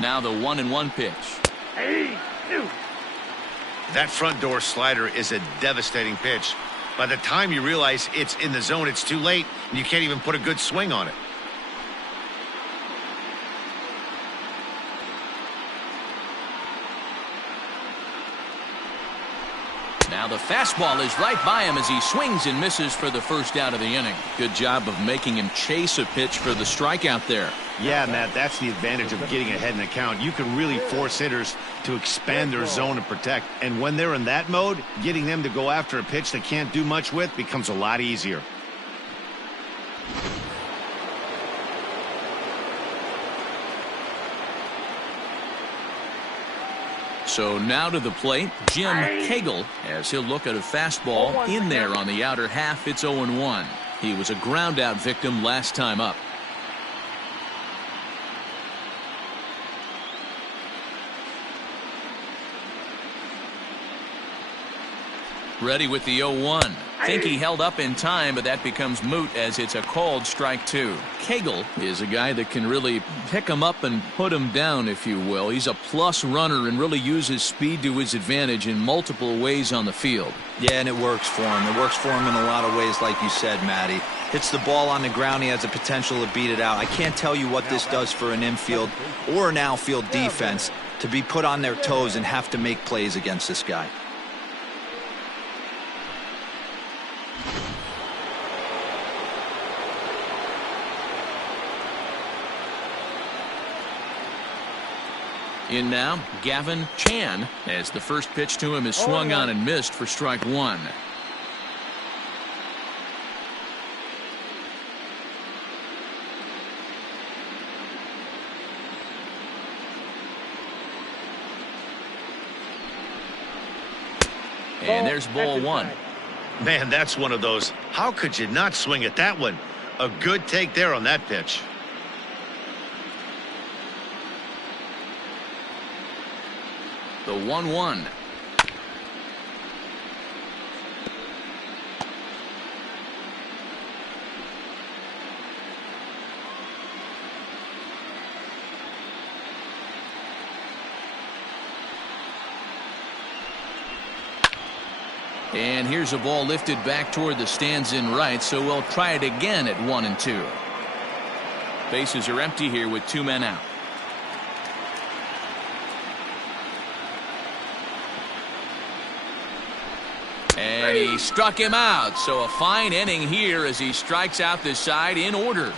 Now the 1-1 pitch. That front door slider is a devastating pitch. By the time you realize it's in the zone, it's too late, and you can't even put a good swing on it. Now the fastball is right by him as he swings and misses for the first out of the inning. Good job of making him chase a pitch for the strikeout there. Yeah, Matt, that's the advantage of getting ahead in the count. You can really force hitters to expand their zone and protect. And when they're in that mode, getting them to go after a pitch they can't do much with becomes a lot easier. So now to the plate, Jim Cagle, as he'll look at a fastball in there on the outer half. It's 0-1. He was a ground out victim last time up. Ready with the 0-1. Think he held up in time, but that becomes moot as it's a called strike 2. Cagle is a guy that can really pick him up and put him down, if you will. He's a plus runner and really uses speed to his advantage in multiple ways on the field. Yeah, and it works for him. It works for him in a lot of ways, like you said, Matty. Hits the ball on the ground. He has the potential to beat it out. I can't tell you what this does for an infield or an outfield defense to be put on their toes and have to make plays against this guy. In now, Gavin Chan, as the first pitch to him is swung on and missed for strike 1. And there's ball 1. Man, that's one of those. How could you not swing at that one? A good take there on that pitch. The 1-1. And here's a ball lifted back toward the stands in right, so we'll try it again at 1-2. Bases are empty here with 2 men out. And he struck him out. So a fine inning here as he strikes out this side in order.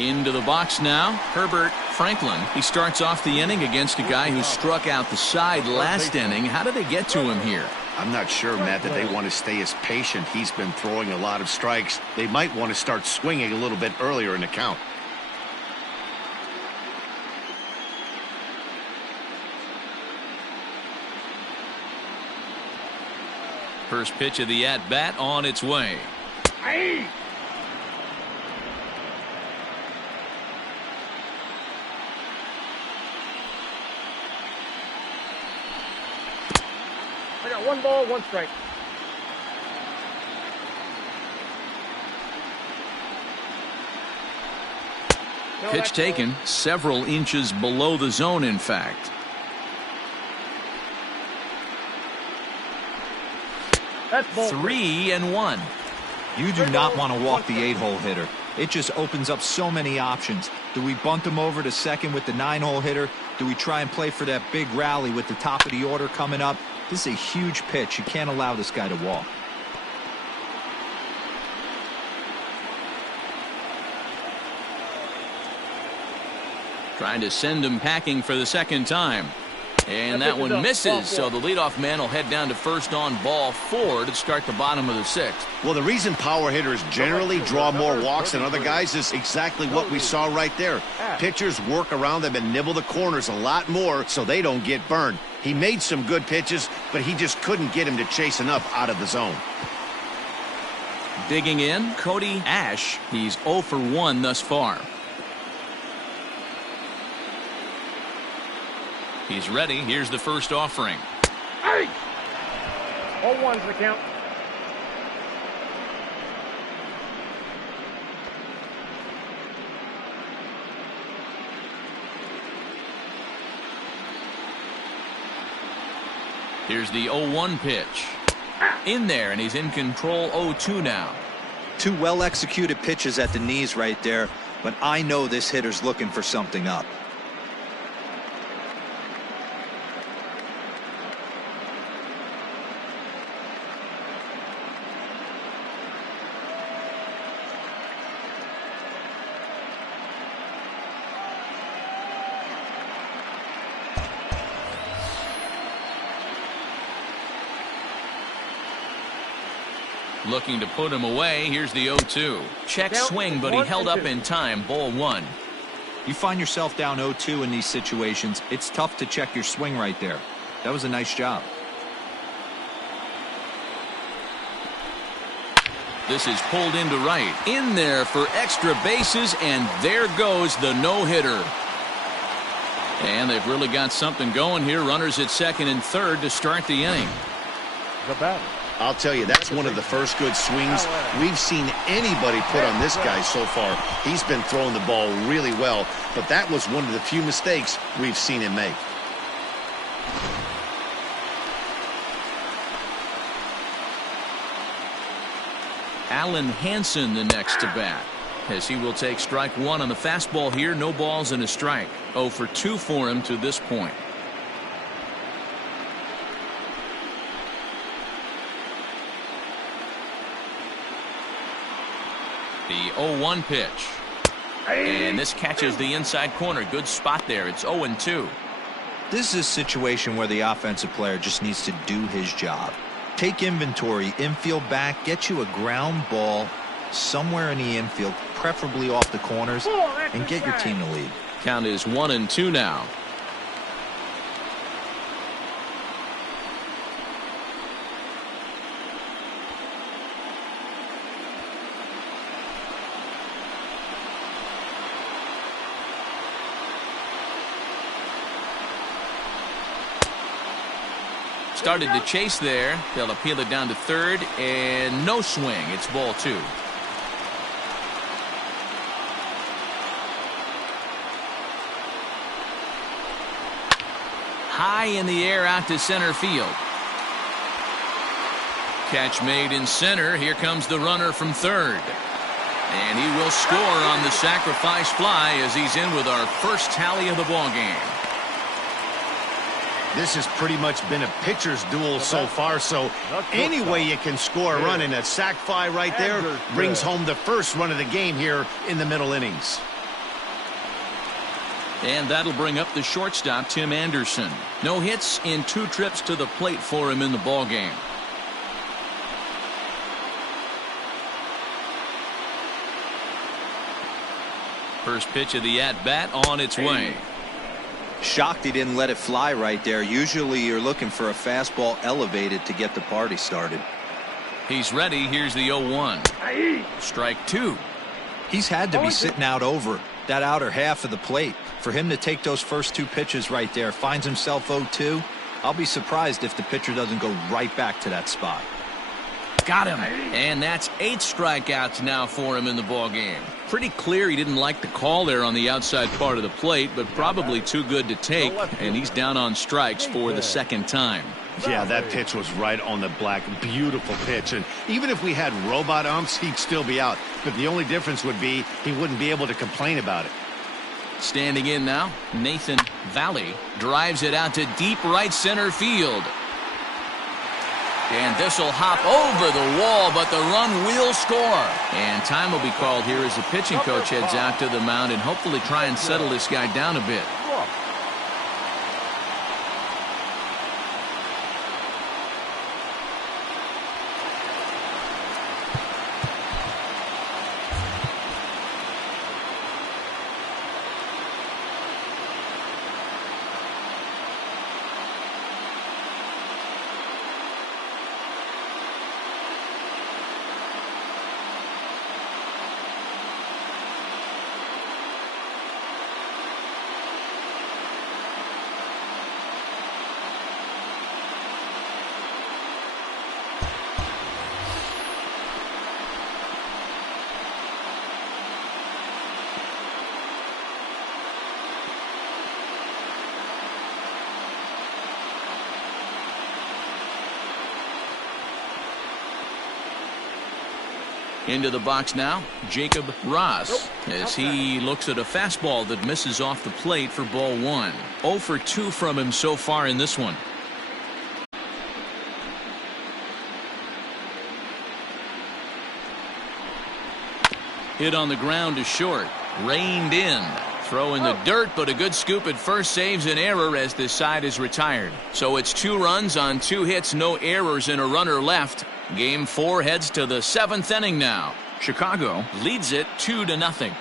Into the box now, Herbert Franklin. He starts off the inning against a guy who struck out the side last inning. How did they get to him here? I'm not sure, Matt, that they want to stay as patient. He's been throwing a lot of strikes. They might want to start swinging a little bit earlier in the count. First pitch of the at-bat on its way. Hey! I got 1 ball, 1 strike. No, Pitch taken several inches below the zone, in fact. That's ball 3-1. You do not want to walk the 8-hole hitter. It just opens up so many options. Do we bunt him over to second with the 9-hole hitter? Do we try and play for that big rally with the top of the order coming up? This is a huge pitch. You can't allow this guy to walk. Trying to send him packing for the second time. And that one misses, so the leadoff man will head down to first on ball 4 to start the bottom of the 6th. Well, the reason power hitters generally draw more walks than other guys is exactly what we saw right there. Pitchers work around them and nibble the corners a lot more so they don't get burned. He made some good pitches, but he just couldn't get him to chase enough out of the zone. Digging in, Cody Ash. He's 0 for 1 thus far. He's ready. Here's the first offering. Hey! 0-1's the count. Here's the 0-1 pitch. In there, and he's in control 0-2 now. 2 well-executed pitches at the knees right there, but I know this hitter's looking for something up. Looking to put him away. Here's the 0-2. Check swing, but he held up in time. Ball 1. You find yourself down 0-2 in these situations, it's tough to check your swing right there. That was a nice job. This is pulled into right. In there for extra bases, and there goes the no-hitter. And they've really got something going here. Runners at second and third to start the inning. The batter. I'll tell you, that's one of the first good swings we've seen anybody put on this guy so far. He's been throwing the ball really well, but that was one of the few mistakes we've seen him make. Alan Hansen the next to bat, as he will take strike 1 on the fastball here. No balls and a strike. 0 for 2 for him to this point. The 0-1 pitch. And this catches the inside corner. Good spot there. It's 0-2. This is a situation where the offensive player just needs to do his job. Take inventory, infield back, get you a ground ball somewhere in the infield, preferably off the corners, and get your team to lead. Count is 1-2 now. Started to chase there. They'll appeal it down to third, and no swing. It's ball 2. High in the air out to center field. Catch made in center. Here comes the runner from third. And he will score on the sacrifice fly as he's in with our first tally of the ball game. This has pretty much been a pitcher's duel so far, so any way you can score a run, in a sac fly right there brings home the first run of the game here in the middle innings. And that'll bring up the shortstop, Tim Anderson. No hits in 2 trips to the plate for him in the ballgame. First pitch of the at-bat on its way. Shocked he didn't let it fly right there. Usually you're looking for a fastball elevated to get the party started. He's ready. Here's the 0-1. Strike 2. He's had to be sitting out over that outer half of the plate. For him to take those first 2 pitches right there, finds himself 0-2. I'll be surprised if the pitcher doesn't go right back to that spot. Got him. And that's 8 strikeouts now for him in the ballgame. Pretty clear he didn't like the call there on the outside part of the plate, but probably too good to take, and he's down on strikes for the 2nd time. Yeah, that pitch was right on the black. Beautiful pitch. And even if we had robot umps, he'd still be out. But the only difference would be he wouldn't be able to complain about it. Standing in now, Nathan Valley drives it out to deep right center field. And this will hop over the wall, but the run will score. And time will be called here as the pitching coach heads out to the mound and hopefully try and settle this guy down a bit. Into the box now, Jacob Ross, as he looks at a fastball that misses off the plate for ball 1. 0 for 2 from him so far in this one. Hit on the ground to short, reined in. Throw in the dirt, but a good scoop at first saves an error as this side is retired. So it's 2 runs on 2 hits, no errors, and a runner left. Game 4 heads to the 7th inning now. Chicago leads it 2-0.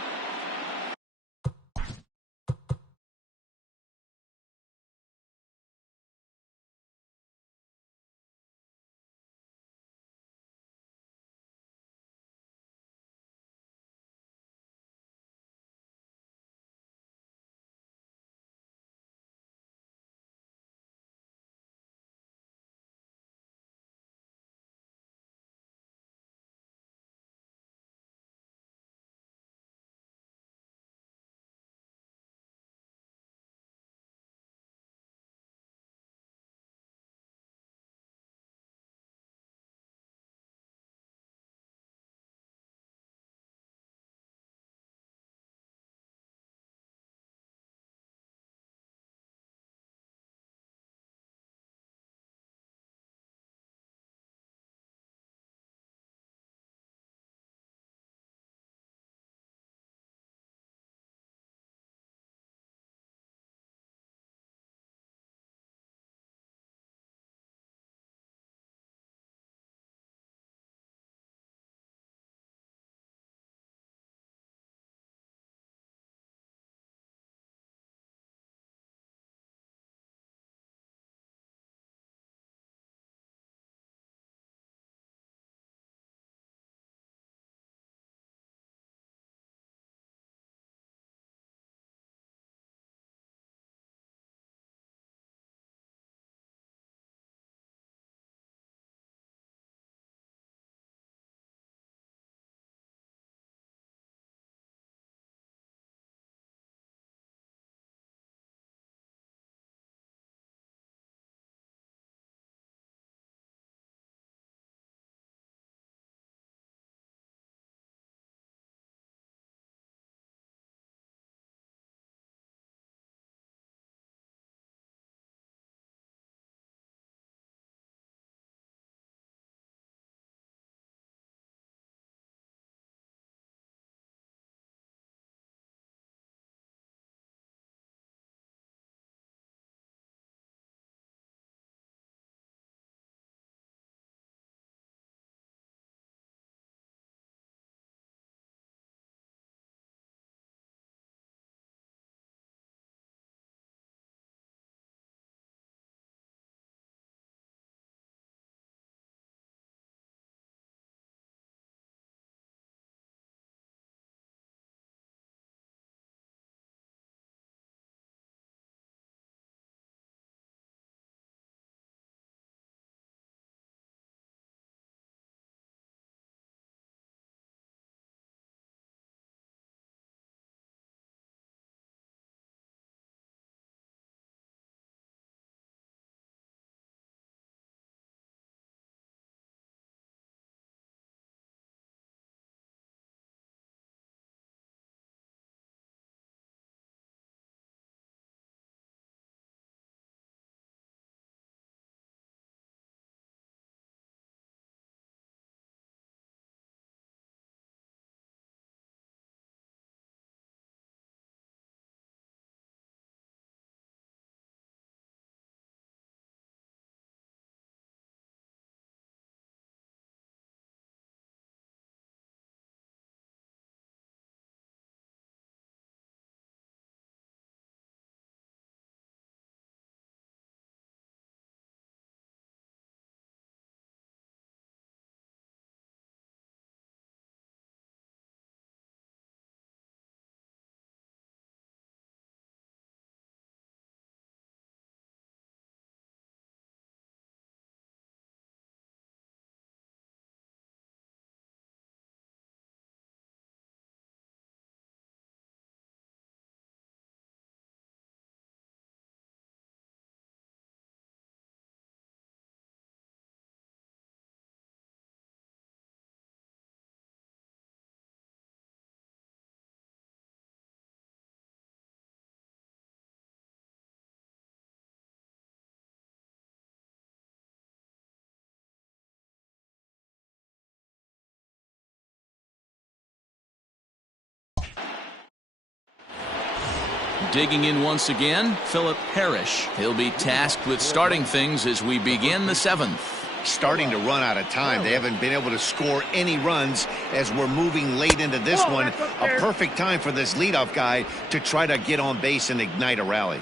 Digging in once again, Philip Parrish. He'll be tasked with starting things as we begin the 7th. Starting to run out of time. They haven't been able to score any runs as we're moving late into this one. A perfect time for this leadoff guy to try to get on base and ignite a rally.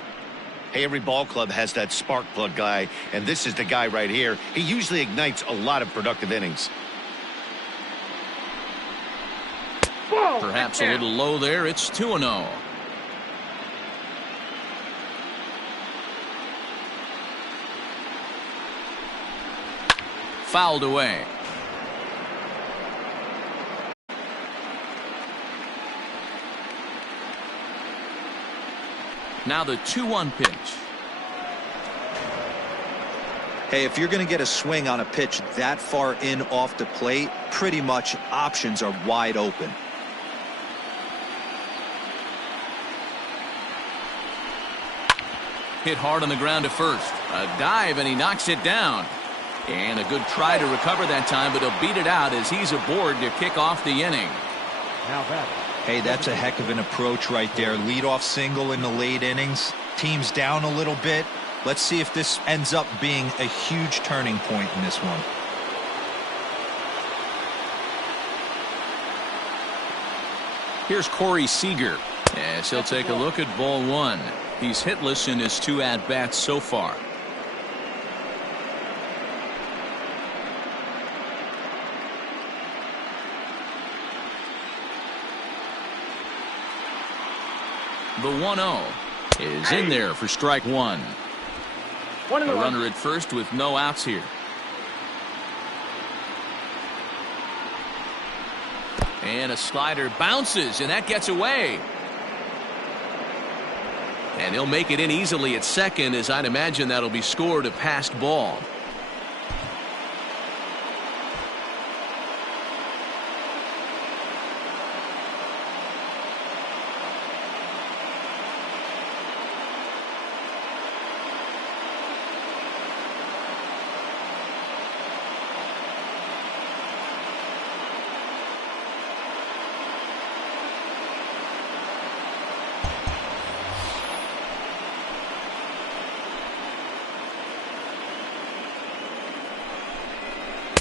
Hey, every ball club has that spark plug guy, and this is the guy right here. He usually ignites a lot of productive innings. Perhaps a little low there. It's 2-0. Fouled away. Now the 2-1 pitch. Hey, if you're going to get a swing on a pitch that far in off the plate, pretty much options are wide open. Hit hard on the ground to first. A dive, and he knocks it down. And a good try to recover that time, but he'll beat it out as he's aboard to kick off the inning. Now that. Hey, that's a heck of an approach right there. Leadoff single in the late innings. Team's down a little bit. Let's see if this ends up being a huge turning point in this one. Here's Corey Seager as he'll take a look at ball 1. He's hitless in his 2 at-bats so far. The 1-0 is in there for strike 1. A runner at first with no outs here. And a slider bounces, and that gets away. And he'll make it in easily at second, as I'd imagine that'll be scored a passed ball.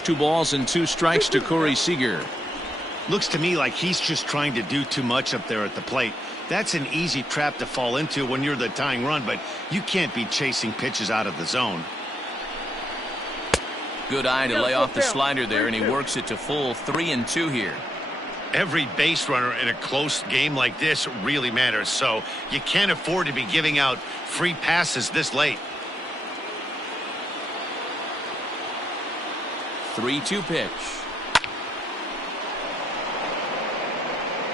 Two balls and 2 strikes to Corey Seager. Looks to me like he's just trying to do too much up there at the plate. That's an easy trap to fall into when you're the tying run, but you can't be chasing pitches out of the zone. Good eye to lay off the slider there, and he works it to full 3-2 here. Every base runner in a close game like this really matters, so you can't afford to be giving out free passes this late. 3-2 pitch.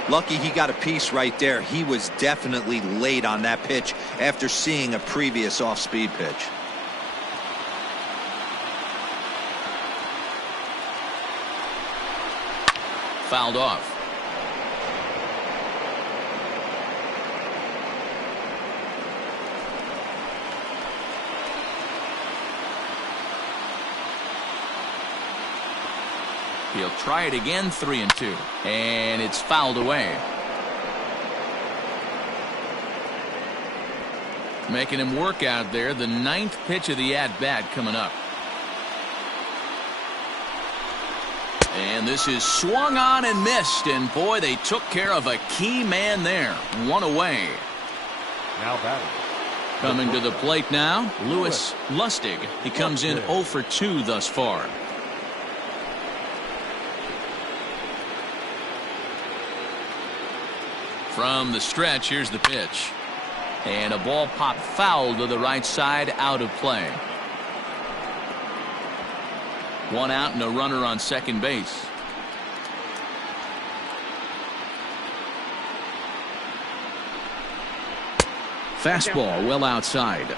Lucky he got a piece right there. He was definitely late on that pitch after seeing a previous off-speed pitch. Fouled off. He'll try it again, 3-2. And it's fouled away. Making him work out there. The 9th pitch of the at-bat coming up. And this is swung on and missed. And boy, they took care of a key man there. 1 away. Now batting. Coming to the plate now, Louis Lustig. He comes in 0 for 2 thus far. From the stretch, here's the pitch. And a ball popped foul to the right side, out of play. 1 out and a runner on second base. Fastball well outside.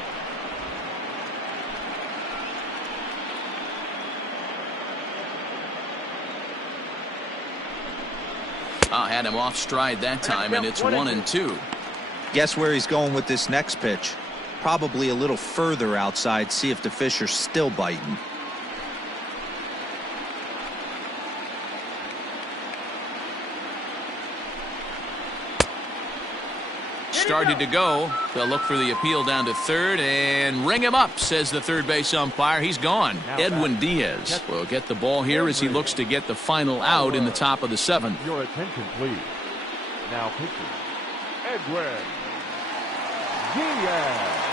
Had him off stride that time, and it's 1-2. Guess where he's going with this next pitch? Probably a little further outside. See if the fish are still biting. started to go. They'll look for the appeal down to third and ring him up, says the third base umpire. He's gone. Edwin Diaz will get the ball here as he looks to get the final out in the top of the seventh. Your attention, please. Now pitching, Edwin Diaz.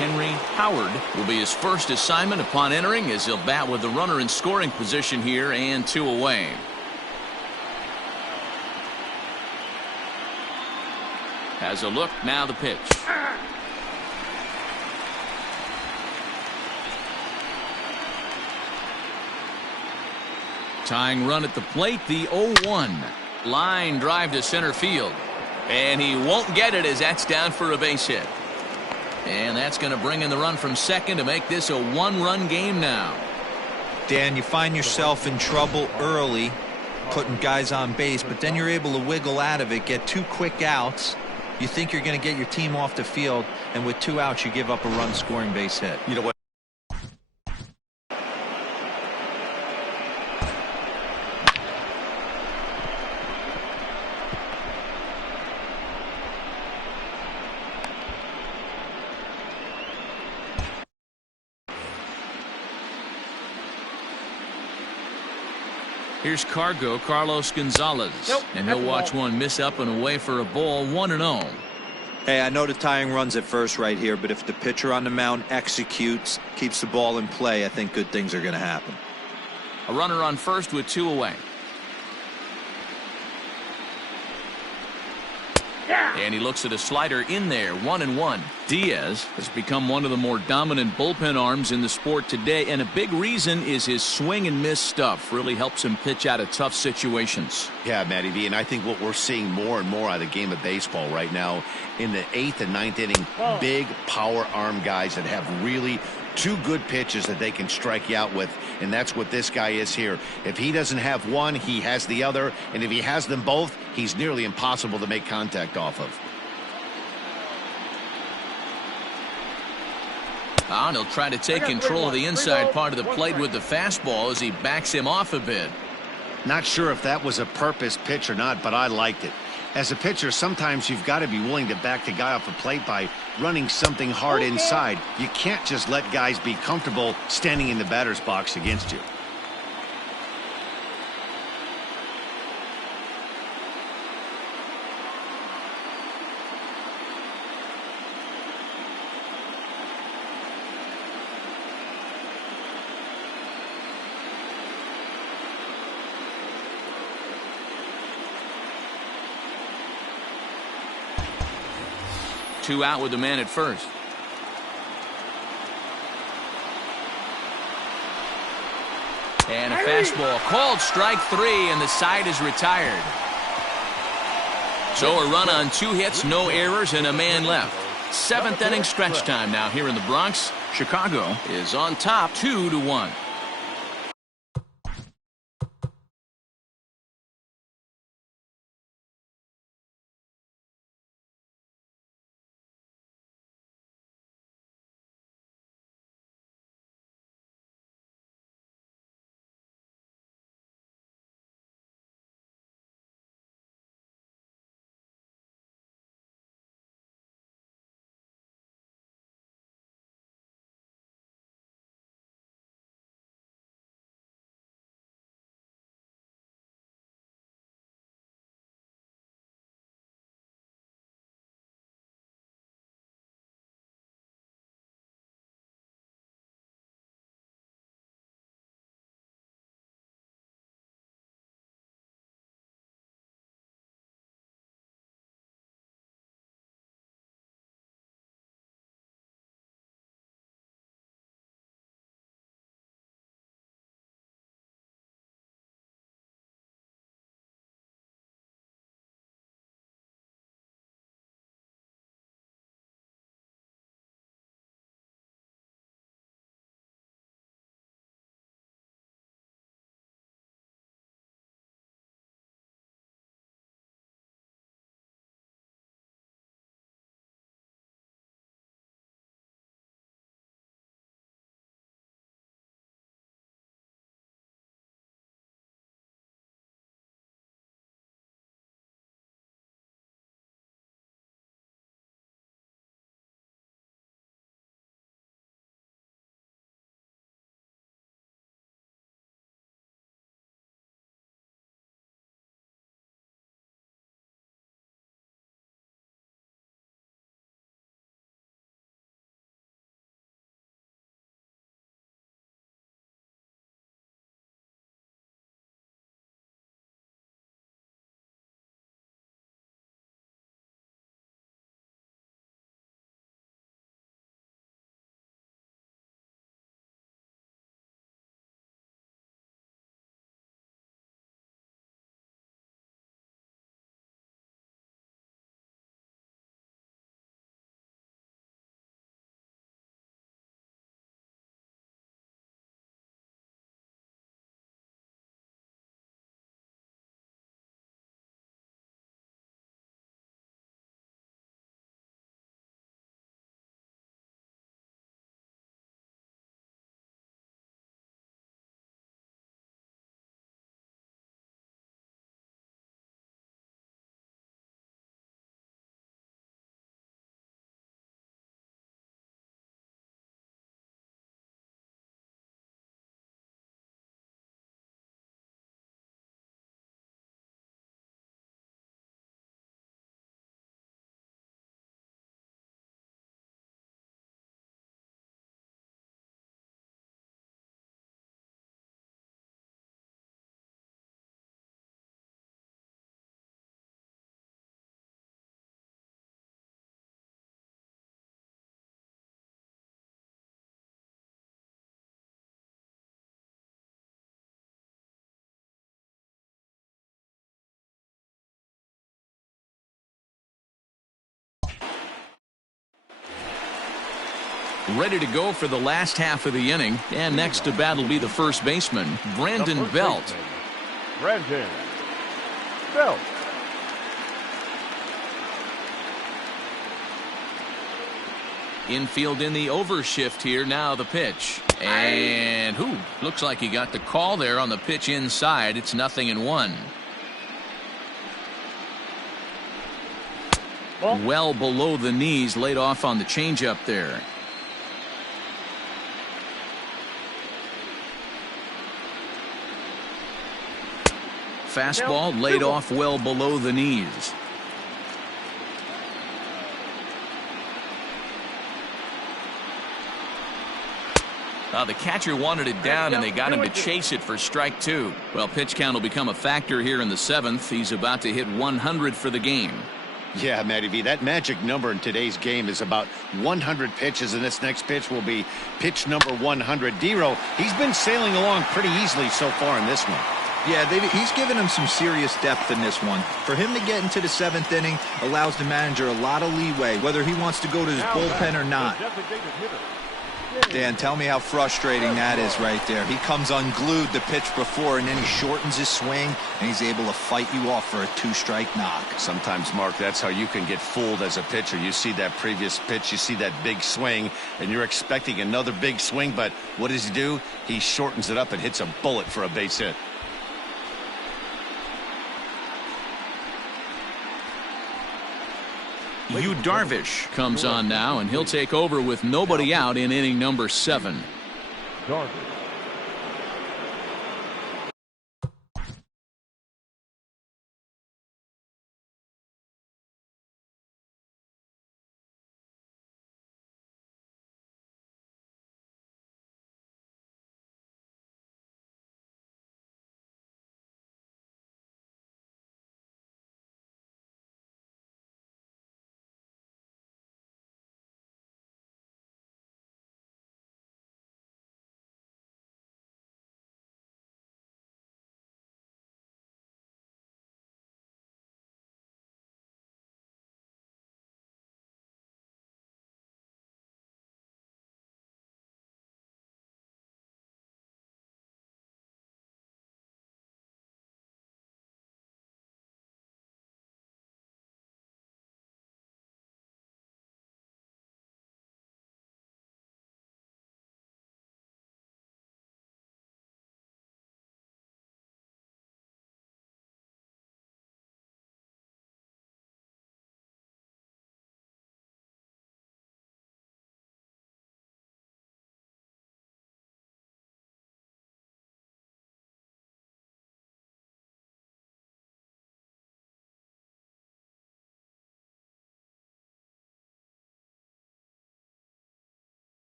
Henry Howard will be his first assignment upon entering, as he'll bat with the runner in scoring position here and 2 away. Has a look, now the pitch. Tying run at the plate, the 0-1. Line drive to center field. And he won't get it as that's down for a base hit. And that's going to bring in the run from second to make this a 1-run game now. Dan, you find yourself in trouble early putting guys on base, but then you're able to wiggle out of it, get 2 quick outs. You think you're going to get your team off the field, and with 2 outs, you give up a run-scoring base hit. You know what? Here's Carlos Gonzalez. Nope, and he'll watch one miss up and away for a ball, 1-0. Hey, I know the tying run's at first right here, but if the pitcher on the mound executes, keeps the ball in play, I think good things are going to happen. A runner on first with 2 away. And he looks at a slider in there, 1-1. Diaz has become one of the more dominant bullpen arms in the sport today, and a big reason is his swing and miss stuff. Really helps him pitch out of tough situations. Yeah, Matty V, and I think what we're seeing more and more out of the game of baseball right now in the 8th and 9th inning, big power arm guys that have really two good pitches that they can strike you out with, and that's what this guy is here. If he doesn't have one, he has the other, and if he has them both, he's nearly impossible to make contact off of. And he'll try to take control of the inside part of the plate with the fastball as he backs him off a bit. Not sure if that was a purpose pitch or not, but I liked it. As a pitcher, sometimes you've got to be willing to back the guy off the plate by running something hard inside. You can't just let guys be comfortable standing in the batter's box against you. Two out with the man at first. And a fastball called strike 3, and the side is retired. So a run on 2 hits, no errors, and a man left. 7th inning stretch time now here in the Bronx. Chicago is on top 2-1. Ready to go for the last half of the inning. And next to bat will be the first baseman, Brandon Belt. Brandon Belt. Infield in the overshift here. Now the pitch. And looks like he got the call there on the pitch inside. It's 0-1. Well below the knees, laid off on the changeup there. Fastball laid off well below the knees. The catcher wanted it down, and they got him to chase it for strike 2. Well, pitch count will become a factor here in the 7th. He's about to hit 100 for the game. Yeah, Matty V, that magic number in today's game is about 100 pitches, and this next pitch will be pitch number 100. Dero, he's been sailing along pretty easily so far in this one. Yeah, he's given him some serious depth in this one. For him to get into the 7th inning allows the manager a lot of leeway, whether he wants to go to his bullpen or not. Dan, tell me how frustrating that is right there. He comes unglued the pitch before, and then he shortens his swing, and he's able to fight you off for a 2-strike knock. Sometimes, Mark, that's how you can get fooled as a pitcher. You see that previous pitch, you see that big swing, and you're expecting another big swing, but what does he do? He shortens it up and hits a bullet for a base hit. Yu Darvish comes on now, and he'll take over with nobody out in inning number 7. Darvish.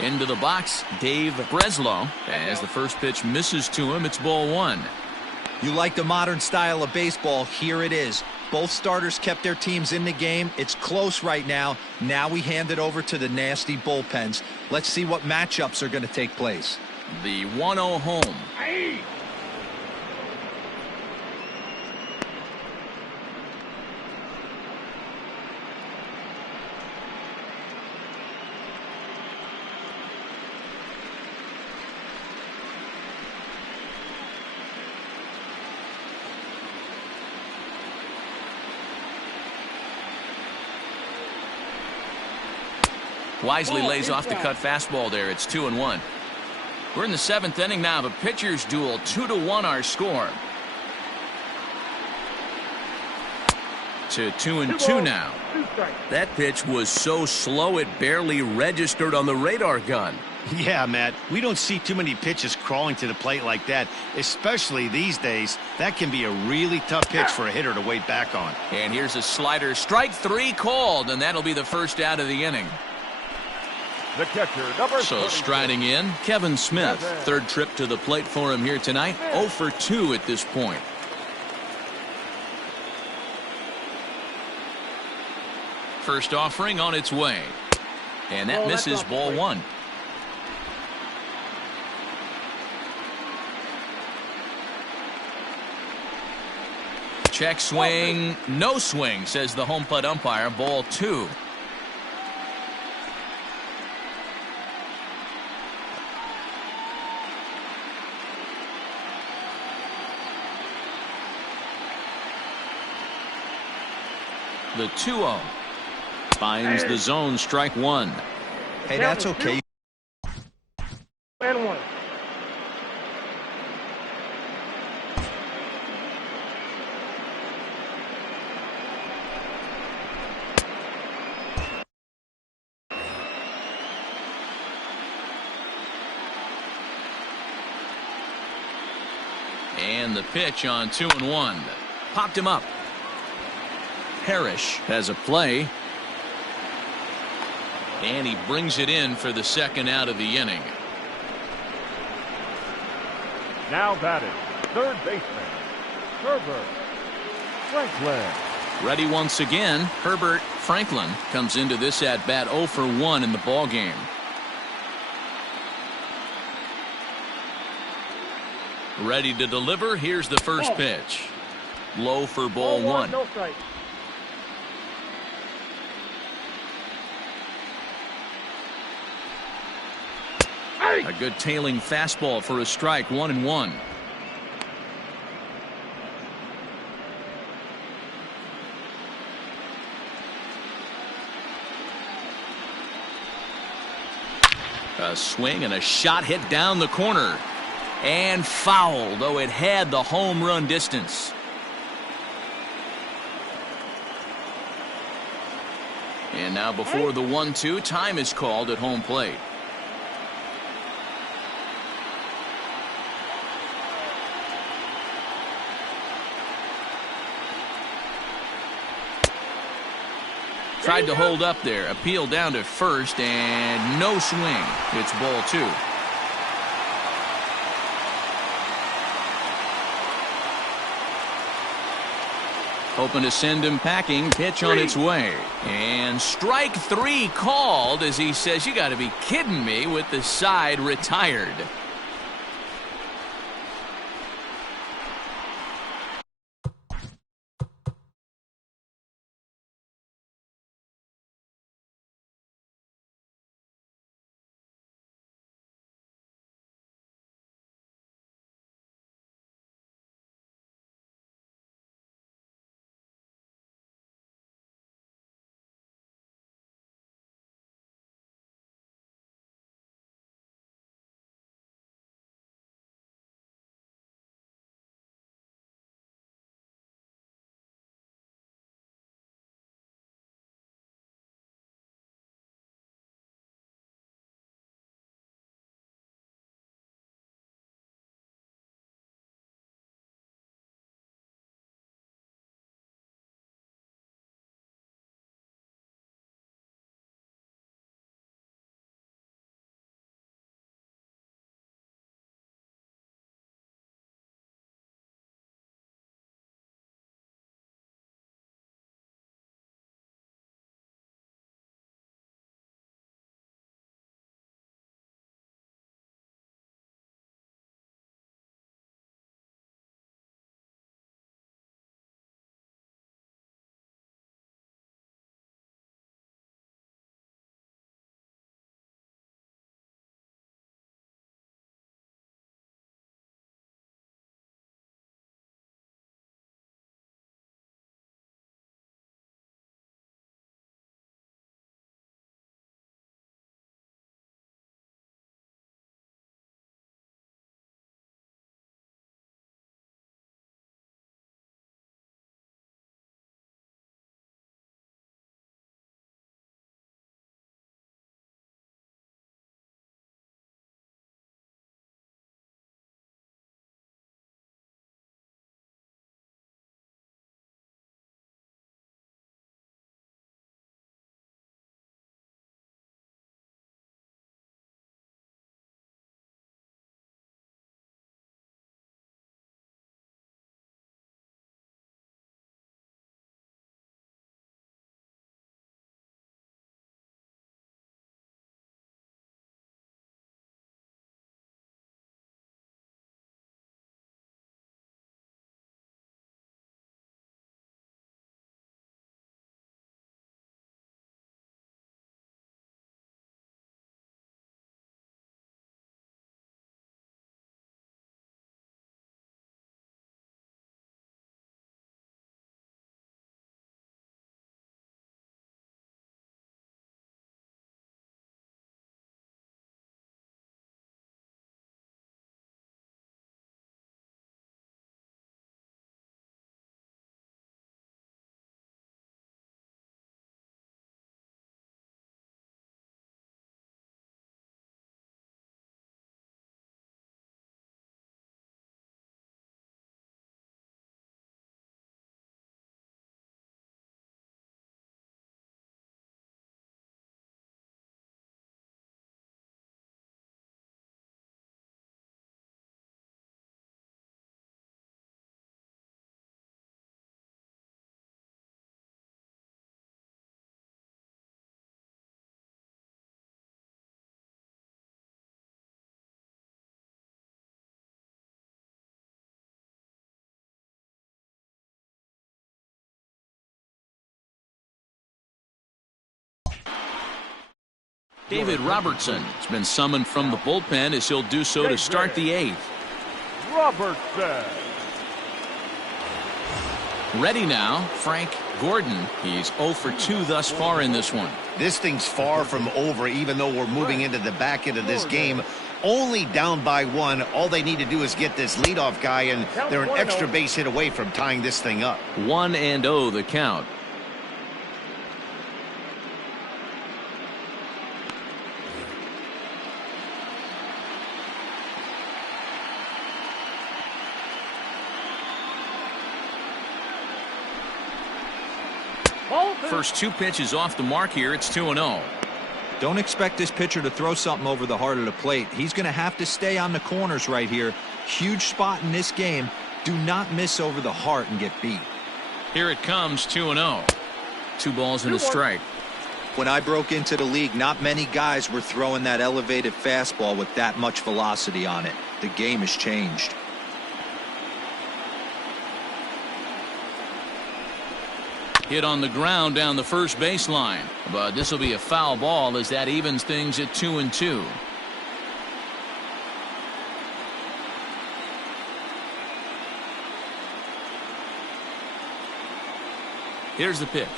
Into the box, Dave Breslow. As the first pitch misses to him, it's ball one. You like the modern style of baseball, here it is. Both starters kept their teams in the game. It's close right now. Now we hand it over to the nasty bullpens. Let's see what matchups are going to take place. The 1-0 home. Wisely lays off the cut fastball there. It's 2-1. We're in the 7th inning now of a pitcher's duel. 2-1 our score. To 2-2 now. That pitch was so slow it barely registered on the radar gun. Yeah, Matt, we don't see too many pitches crawling to the plate like that, especially these days. That can be a really tough pitch for a hitter to wait back on. And here's a slider. Strike 3 called, and that'll be the first out of the inning. The catcher, number So 36. striding in, Kevin Smith. Third trip to the plate for him here tonight. 0 for 2 at this point. First offering on its way. And that misses ball one. Check swing, no swing, says the home plate umpire. Ball 2. The 2-0 finds the zone, strike 1. Hey, that's okay. And 1. And the pitch on 2-1. Popped him up. Parrish has a play. And he brings it in for the second out of the inning. Now batting, third baseman, Herbert Franklin. Ready once again. Herbert Franklin comes into this at bat 0 for 1 in the ball game. Ready to deliver. Here's the first pitch. Low for ball 1. No strike. A good tailing fastball for a strike. 1-1. A swing and a shot hit down the corner. And foul, though it had the home run distance. And now before the 1-2, time is called at home plate. Tried to hold up there. Appeal down to first, and no swing. It's ball 2. Hoping to send him packing. Pitch on its way. And strike 3 called as he says, "You got to be kidding me," with the side retired. David Robertson has been summoned from the bullpen as he'll do so to start the 8th. Robertson. Ready now, Frank Gordon. He's 0 for 2 thus far in this one. This thing's far from over, even though we're moving into the back end of this game. Only down by 1. All they need to do is get this leadoff guy, and they're an extra base hit away from tying this thing up. 1-0 the count. First 2 pitches off the mark here. It's 2-0. Don't expect this pitcher to throw something over the heart of the plate. He's going to have to stay on the corners right here. Huge spot in this game. Do not miss over the heart and get beat. Here it comes, 2-0. 2 balls and a strike. When I broke into the league, not many guys were throwing that elevated fastball with that much velocity on it. The game has changed. Hit on the ground down the first baseline, but this will be a foul ball as that evens things at 2-2. Here's the pitch.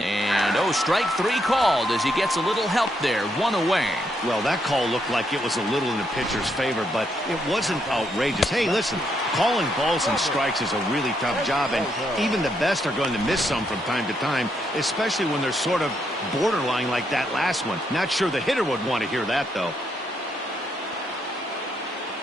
And strike 3 called as he gets a little help there. 1 away. Well, that call looked like it was a little in the pitcher's favor, but it wasn't outrageous. Hey, listen, calling balls and strikes is a really tough job, and even the best are going to miss some from time to time, especially when they're sort of borderline like that last one. Not sure the hitter would want to hear that, though.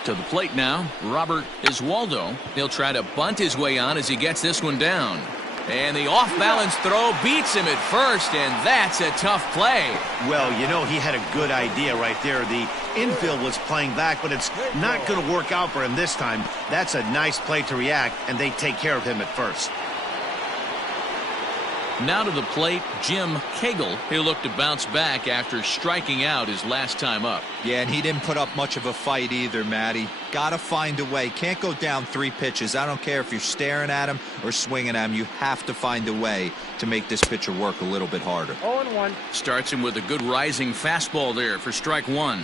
To the plate now, Robert Iswaldo. He'll try to bunt his way on as he gets this one down. And the off-balance throw beats him at first, and that's a tough play. Well, you know, he had a good idea right there. The infield was playing back, but it's not going to work out for him this time. That's a nice play to react, and they take care of him at first. Now to the plate, Jim Cagle. He'll look to bounce back after striking out his last time up. Yeah, and he didn't put up much of a fight either, Matty. Got to find a way. Can't go down 3 pitches. I don't care if you're staring at him or swinging at him. You have to find a way to make this pitcher work a little bit harder. 0-1. Starts him with a good rising fastball there for strike 1.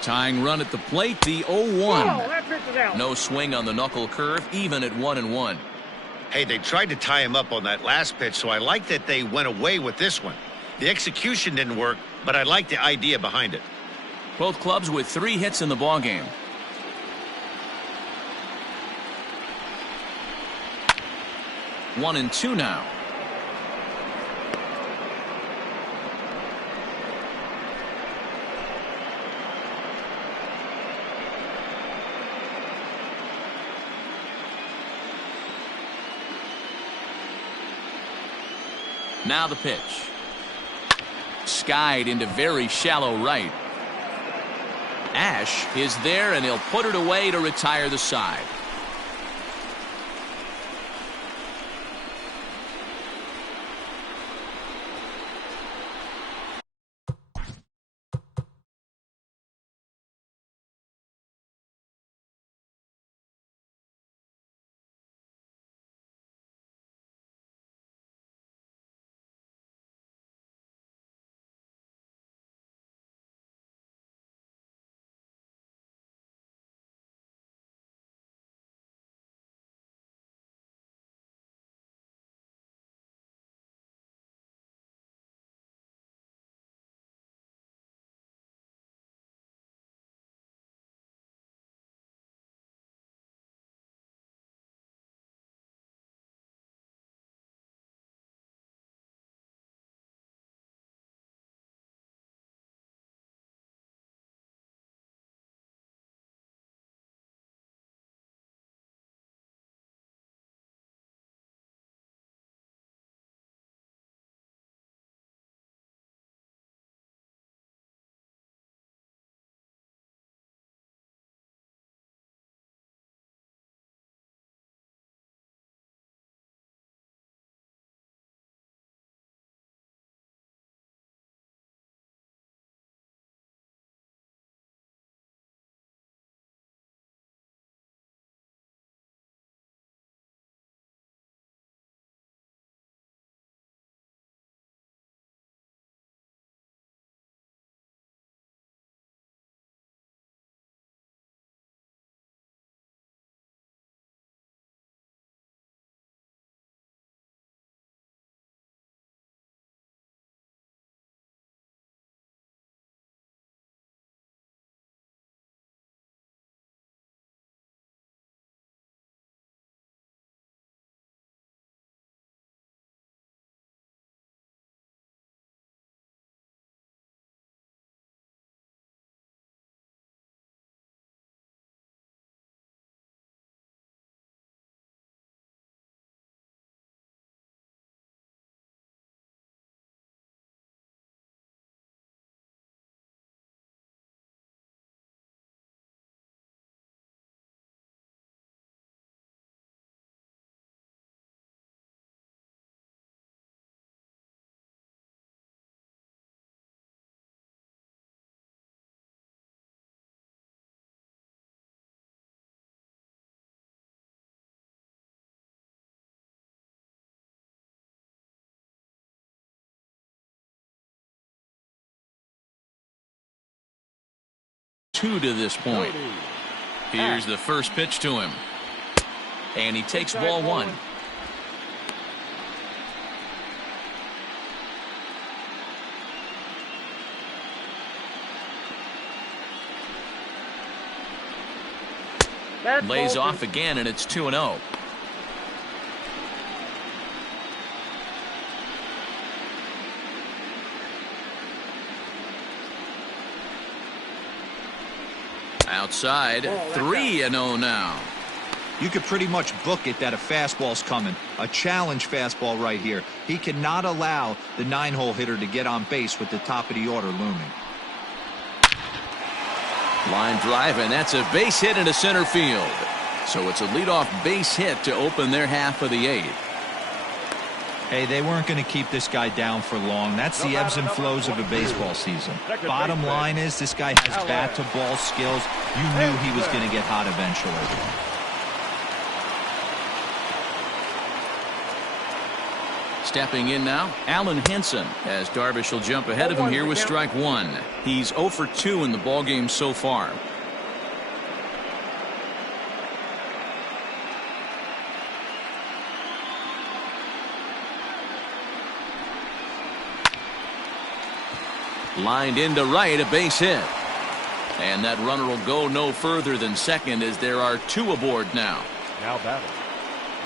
Tying run at the plate, the 0-1. No swing on the knuckle curve, even at 1-1. Hey, they tried to tie him up on that last pitch, so I like that they went away with this one. The execution didn't work, but I like the idea behind it. Both clubs with 3 hits in the ballgame. One and 2 now. Now the pitch. Skied into very shallow right. Ash is there, and he'll put it away to retire the side. 2 to this point. Here's the first pitch to him. And he takes ball 1. Lays off again, and it's 2-0. Outside, 3-0 now. You could pretty much book it that a fastball's coming. A challenge fastball right here. He cannot allow the 9-hole hitter to get on base with the top of the order looming. Line drive, and that's a base hit into center field. So it's a leadoff base hit to open their half of the 8th. Hey, they weren't going to keep this guy down for long. That's the ebbs and flows of a baseball season. Bottom line is this guy has bat-to-ball skills. You knew he was going to get hot eventually. Stepping in now, Allen Henson, as Darvish will jump ahead of him here with strike 1. He's 0 for 2 in the ballgame so far. Lined into right, a base hit. And that runner will go no further than second as there are 2 aboard now. Now batting,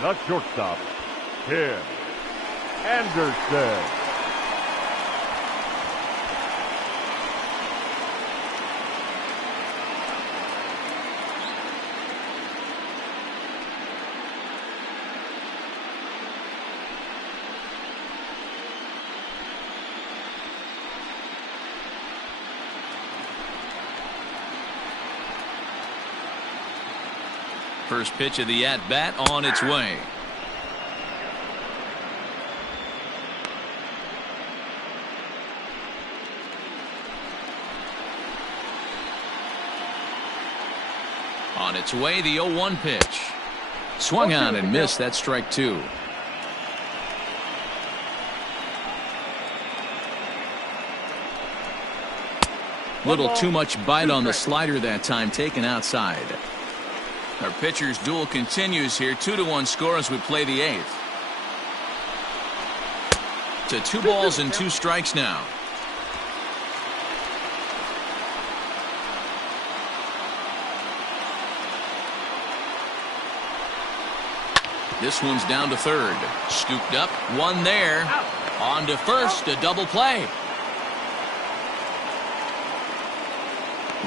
the shortstop, Tim Anderson. First pitch of the at-bat on its way. On its way, the 0-1 pitch. Swung on and missed. That's strike 2. Little too much bite on the slider that time, taken outside. Our pitcher's duel continues here. 2-1 score as we play the 8th. To 2 balls and 2 strikes now. This one's down to third. Scooped up, one there. On to first, a double play.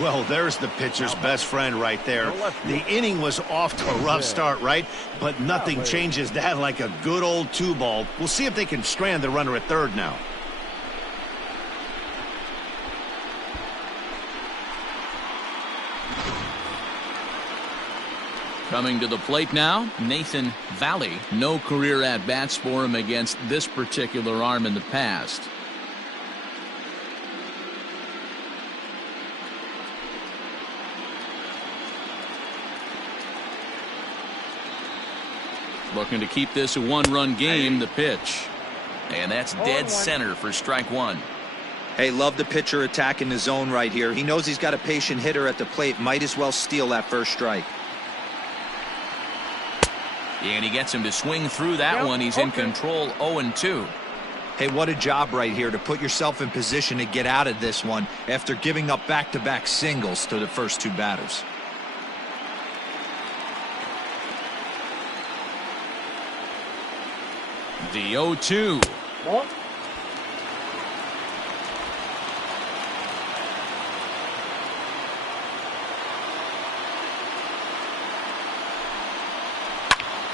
Well, there's the pitcher's best friend right there. The inning was off to a rough start, right? But nothing changes that like a good old 2-ball. We'll see if they can strand the runner at third now. Coming to the plate now, Nathan Valley. No career at-bats for him against this particular arm in the past. Looking to keep this a 1-run game, the pitch. And that's dead center for strike 1. Hey, love the pitcher attacking the zone right here. He knows he's got a patient hitter at the plate. Might as well steal that first strike. And he gets him to swing through that one. He's in control, 0-2. Hey, what a job right here to put yourself in position to get out of this one after giving up back-to-back singles to the first 2 batters. The 0-2.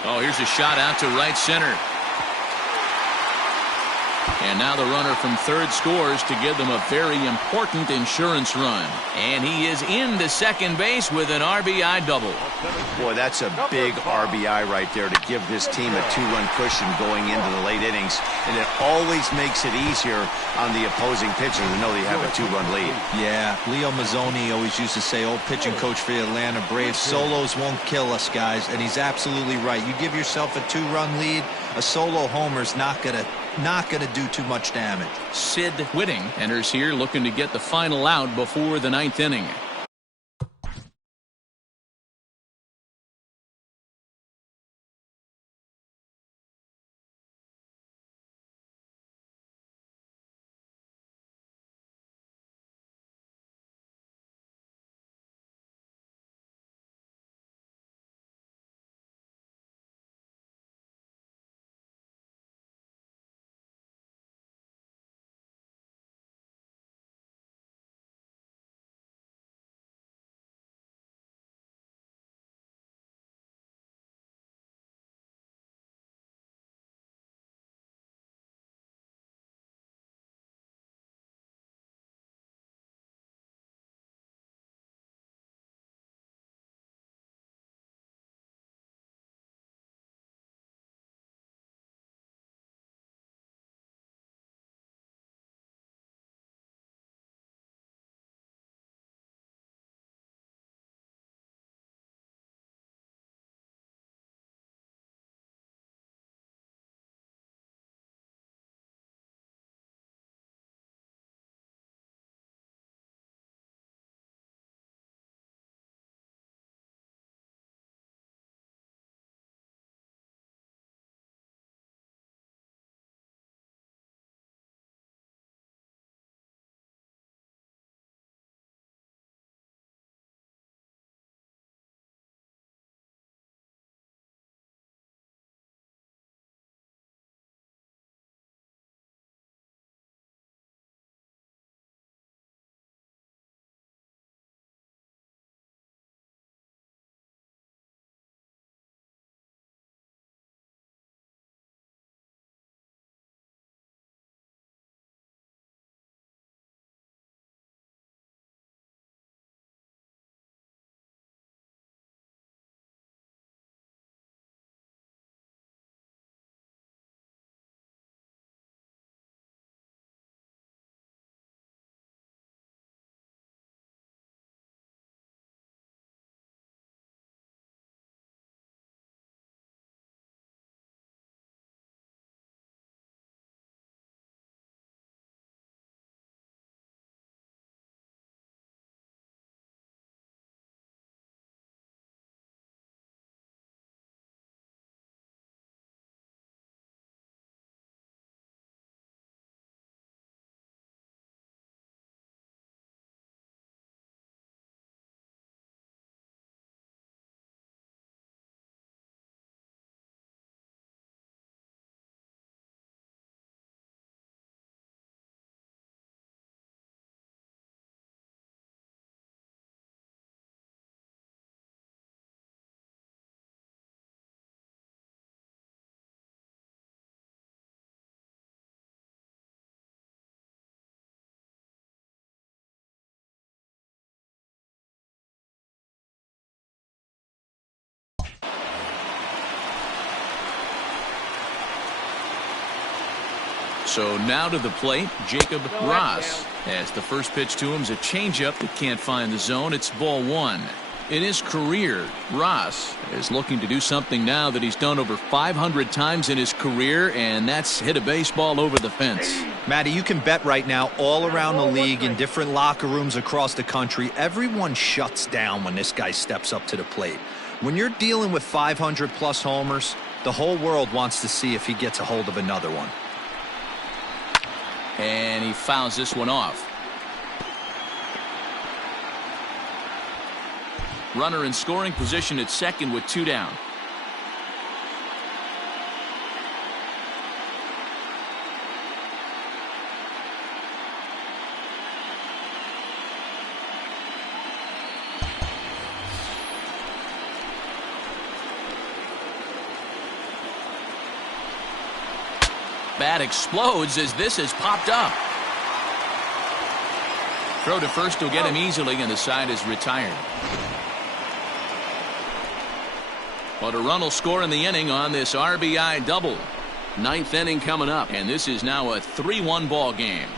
Oh, here's a shot out to right center. And now the runner from third scores to give them a very important insurance run. And he is into second base with an RBI double. Boy, that's a big RBI right there to give this team a 2-run cushion going into the late innings. And it always makes it easier on the opposing pitcher to know they have a 2-run lead. Yeah, Leo Mazzoni always used to say, old pitching coach for the Atlanta Braves, solos won't kill us, guys. And he's absolutely right. You give yourself a 2-run lead, a solo homer's not gonna do too much damage. Sid Whitting enters here looking to get the final out before the 9th inning. So now to the plate, Jacob Ross. As the first pitch to him is a changeup that can't find the zone. It's ball one. In his career, Ross is looking to do something now that he's done over 500 times in his career, and that's hit a baseball over the fence. Matty, you can bet right now all around the league in different locker rooms across the country, everyone shuts down when this guy steps up to the plate. When you're dealing with 500-plus homers, the whole world wants to see if he gets a hold of another one. And he fouls this one off. Runner in scoring position at second with 2 down. Bat explodes as this has popped up. Throw to first will get him easily, and the side is retired. But a run will score in the inning on this RBI double. 9th inning coming up, and this is now a 3-1 ball game.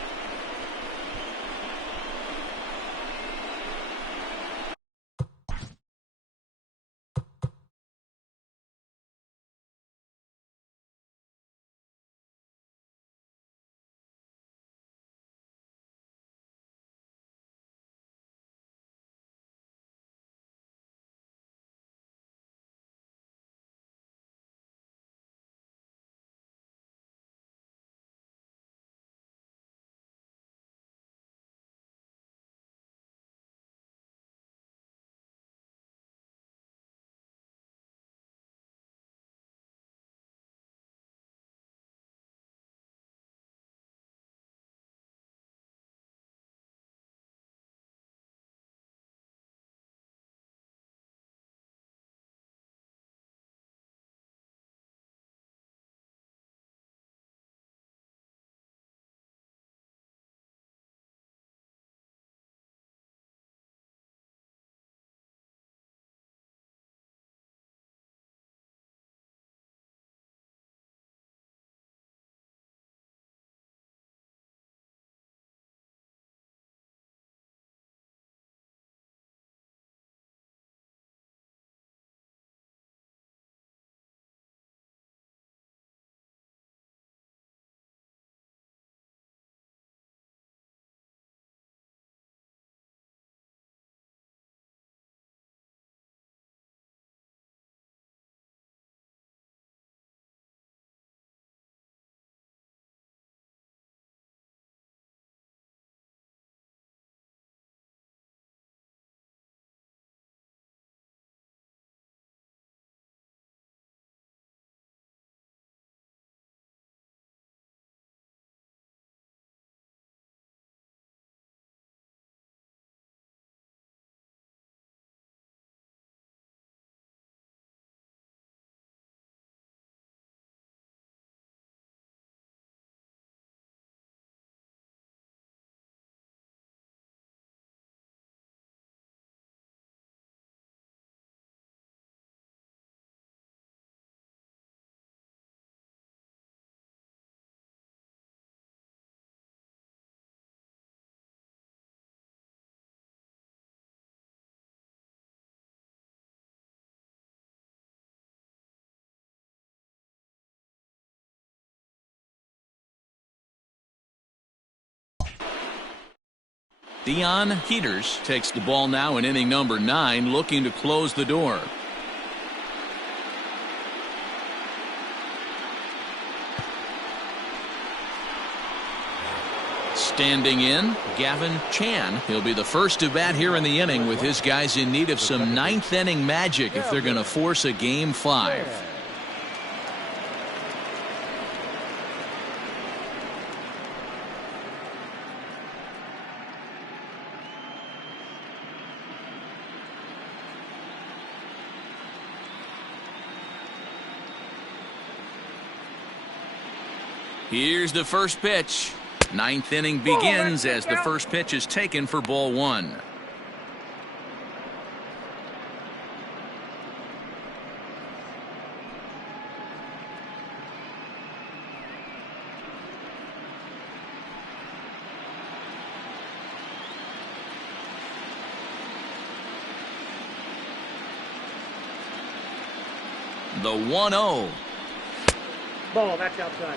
Dion Peters takes the ball now in inning number 9, looking to close the door. Standing in, Gavin Chan. He'll be the first to bat here in the inning, with his guys in need of some 9th inning magic if they're going to force a game 5. Here's the first pitch. 9th inning begins as the first pitch is taken for ball 1. The 1-0. Ball, that's outside.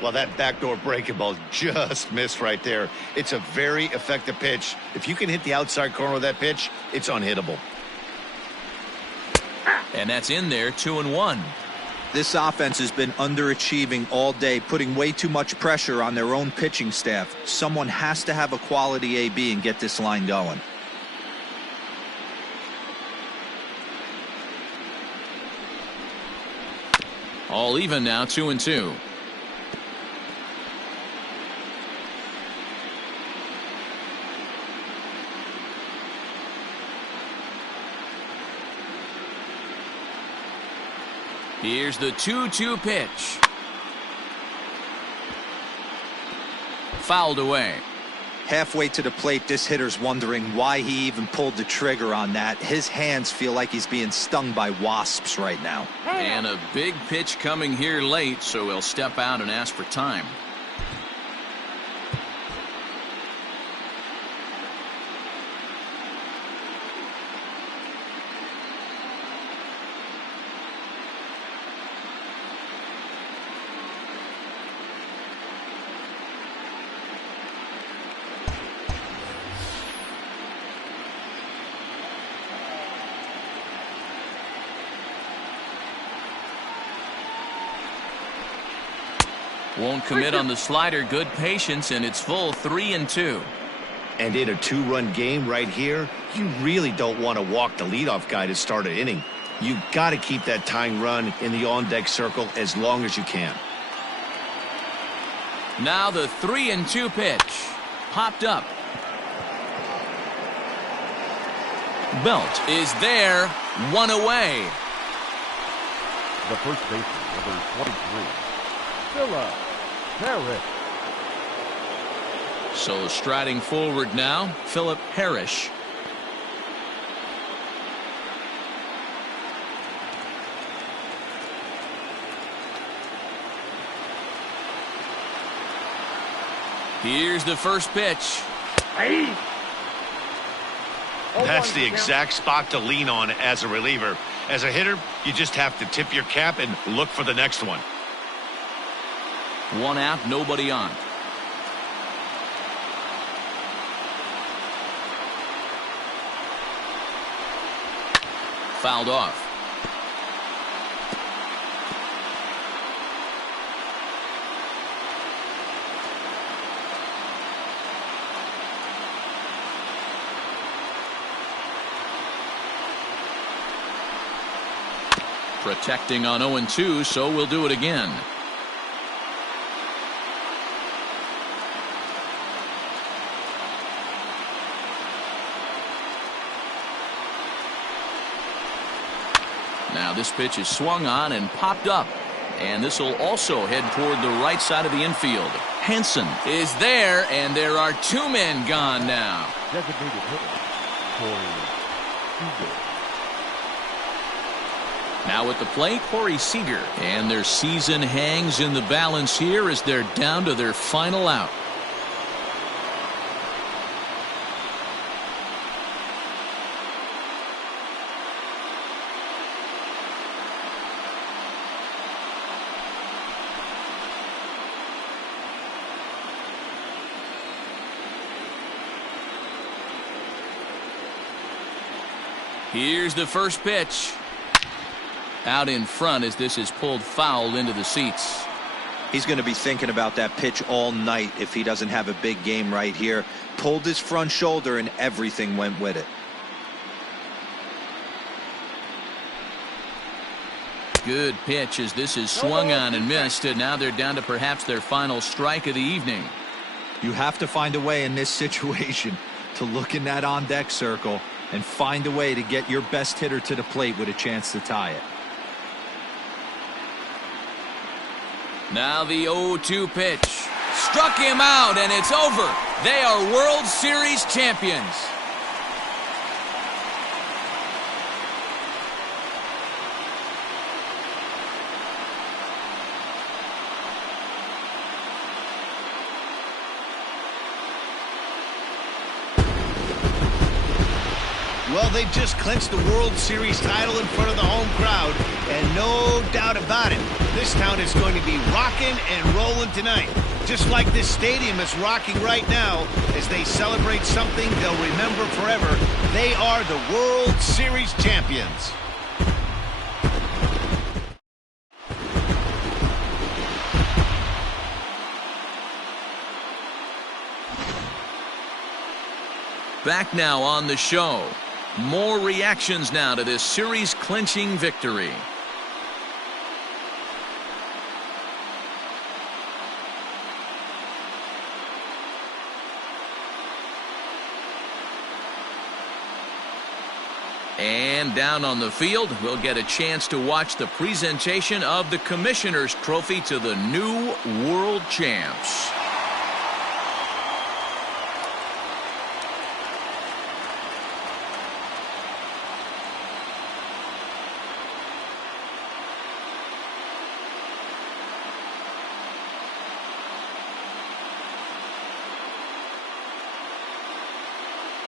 Well, that backdoor breaking ball just missed right there. It's a very effective pitch. If you can hit the outside corner of that pitch, it's unhittable. And that's in there, 2-1. This offense has been underachieving all day, putting way too much pressure on their own pitching staff. Someone has to have a quality AB and get this line going. All even now, 2-2. Here's the 2-2 pitch. Fouled away. Halfway to the plate, this hitter's wondering why he even pulled the trigger on that. His hands feel like he's being stung by wasps right now. And a big pitch coming here late, so he'll step out and ask for time. Won't commit on the slider. Good patience, and it's full 3-2. And in a two-run game right here, you really don't want to walk the leadoff guy to start an inning. You got to keep that tying run in the on-deck circle as long as you can. Now the 3-2 pitch. Popped up. Belt is there. One away. The first baseman, number 23, Philip Parrish. So striding forward now, Philip Parrish. Here's the first pitch. Hey. That's the exact spot to lean on as a reliever. As a hitter, you just have to tip your cap and look for the next one. One out, nobody on. Fouled off. Protecting on 0-2, so we'll do it again. Now this pitch is swung on and popped up. And this will also head toward the right side of the infield. Henson is there, and there are two men gone now. Designated hitter, Corey Seager. Now at the plate, Corey Seager. And their season hangs in the balance here as they're down to their final out. Here's the first pitch. Out in front as this is pulled foul into the seats. He's going to be thinking about that pitch all night if he doesn't have a big game right here. Pulled his front shoulder and everything went with it. Good pitch as this is swung on and missed, and now they're down to perhaps their final strike of the evening. You have to find a way in this situation to look in that on-deck circle and find a way to get your best hitter to the plate with a chance to tie it. Now the 0-2 pitch. Struck him out, and it's over. They are World Series champions. Well, they just clinched the World Series title in front of the home crowd. And no doubt about it, this town is going to be rocking and rolling tonight. Just like this stadium is rocking right now as they celebrate something they'll remember forever. They are the World Series champions. Back now on the show. More reactions now to this series-clinching victory. And down on the field, we'll get a chance to watch the presentation of the Commissioner's Trophy to the new world champs.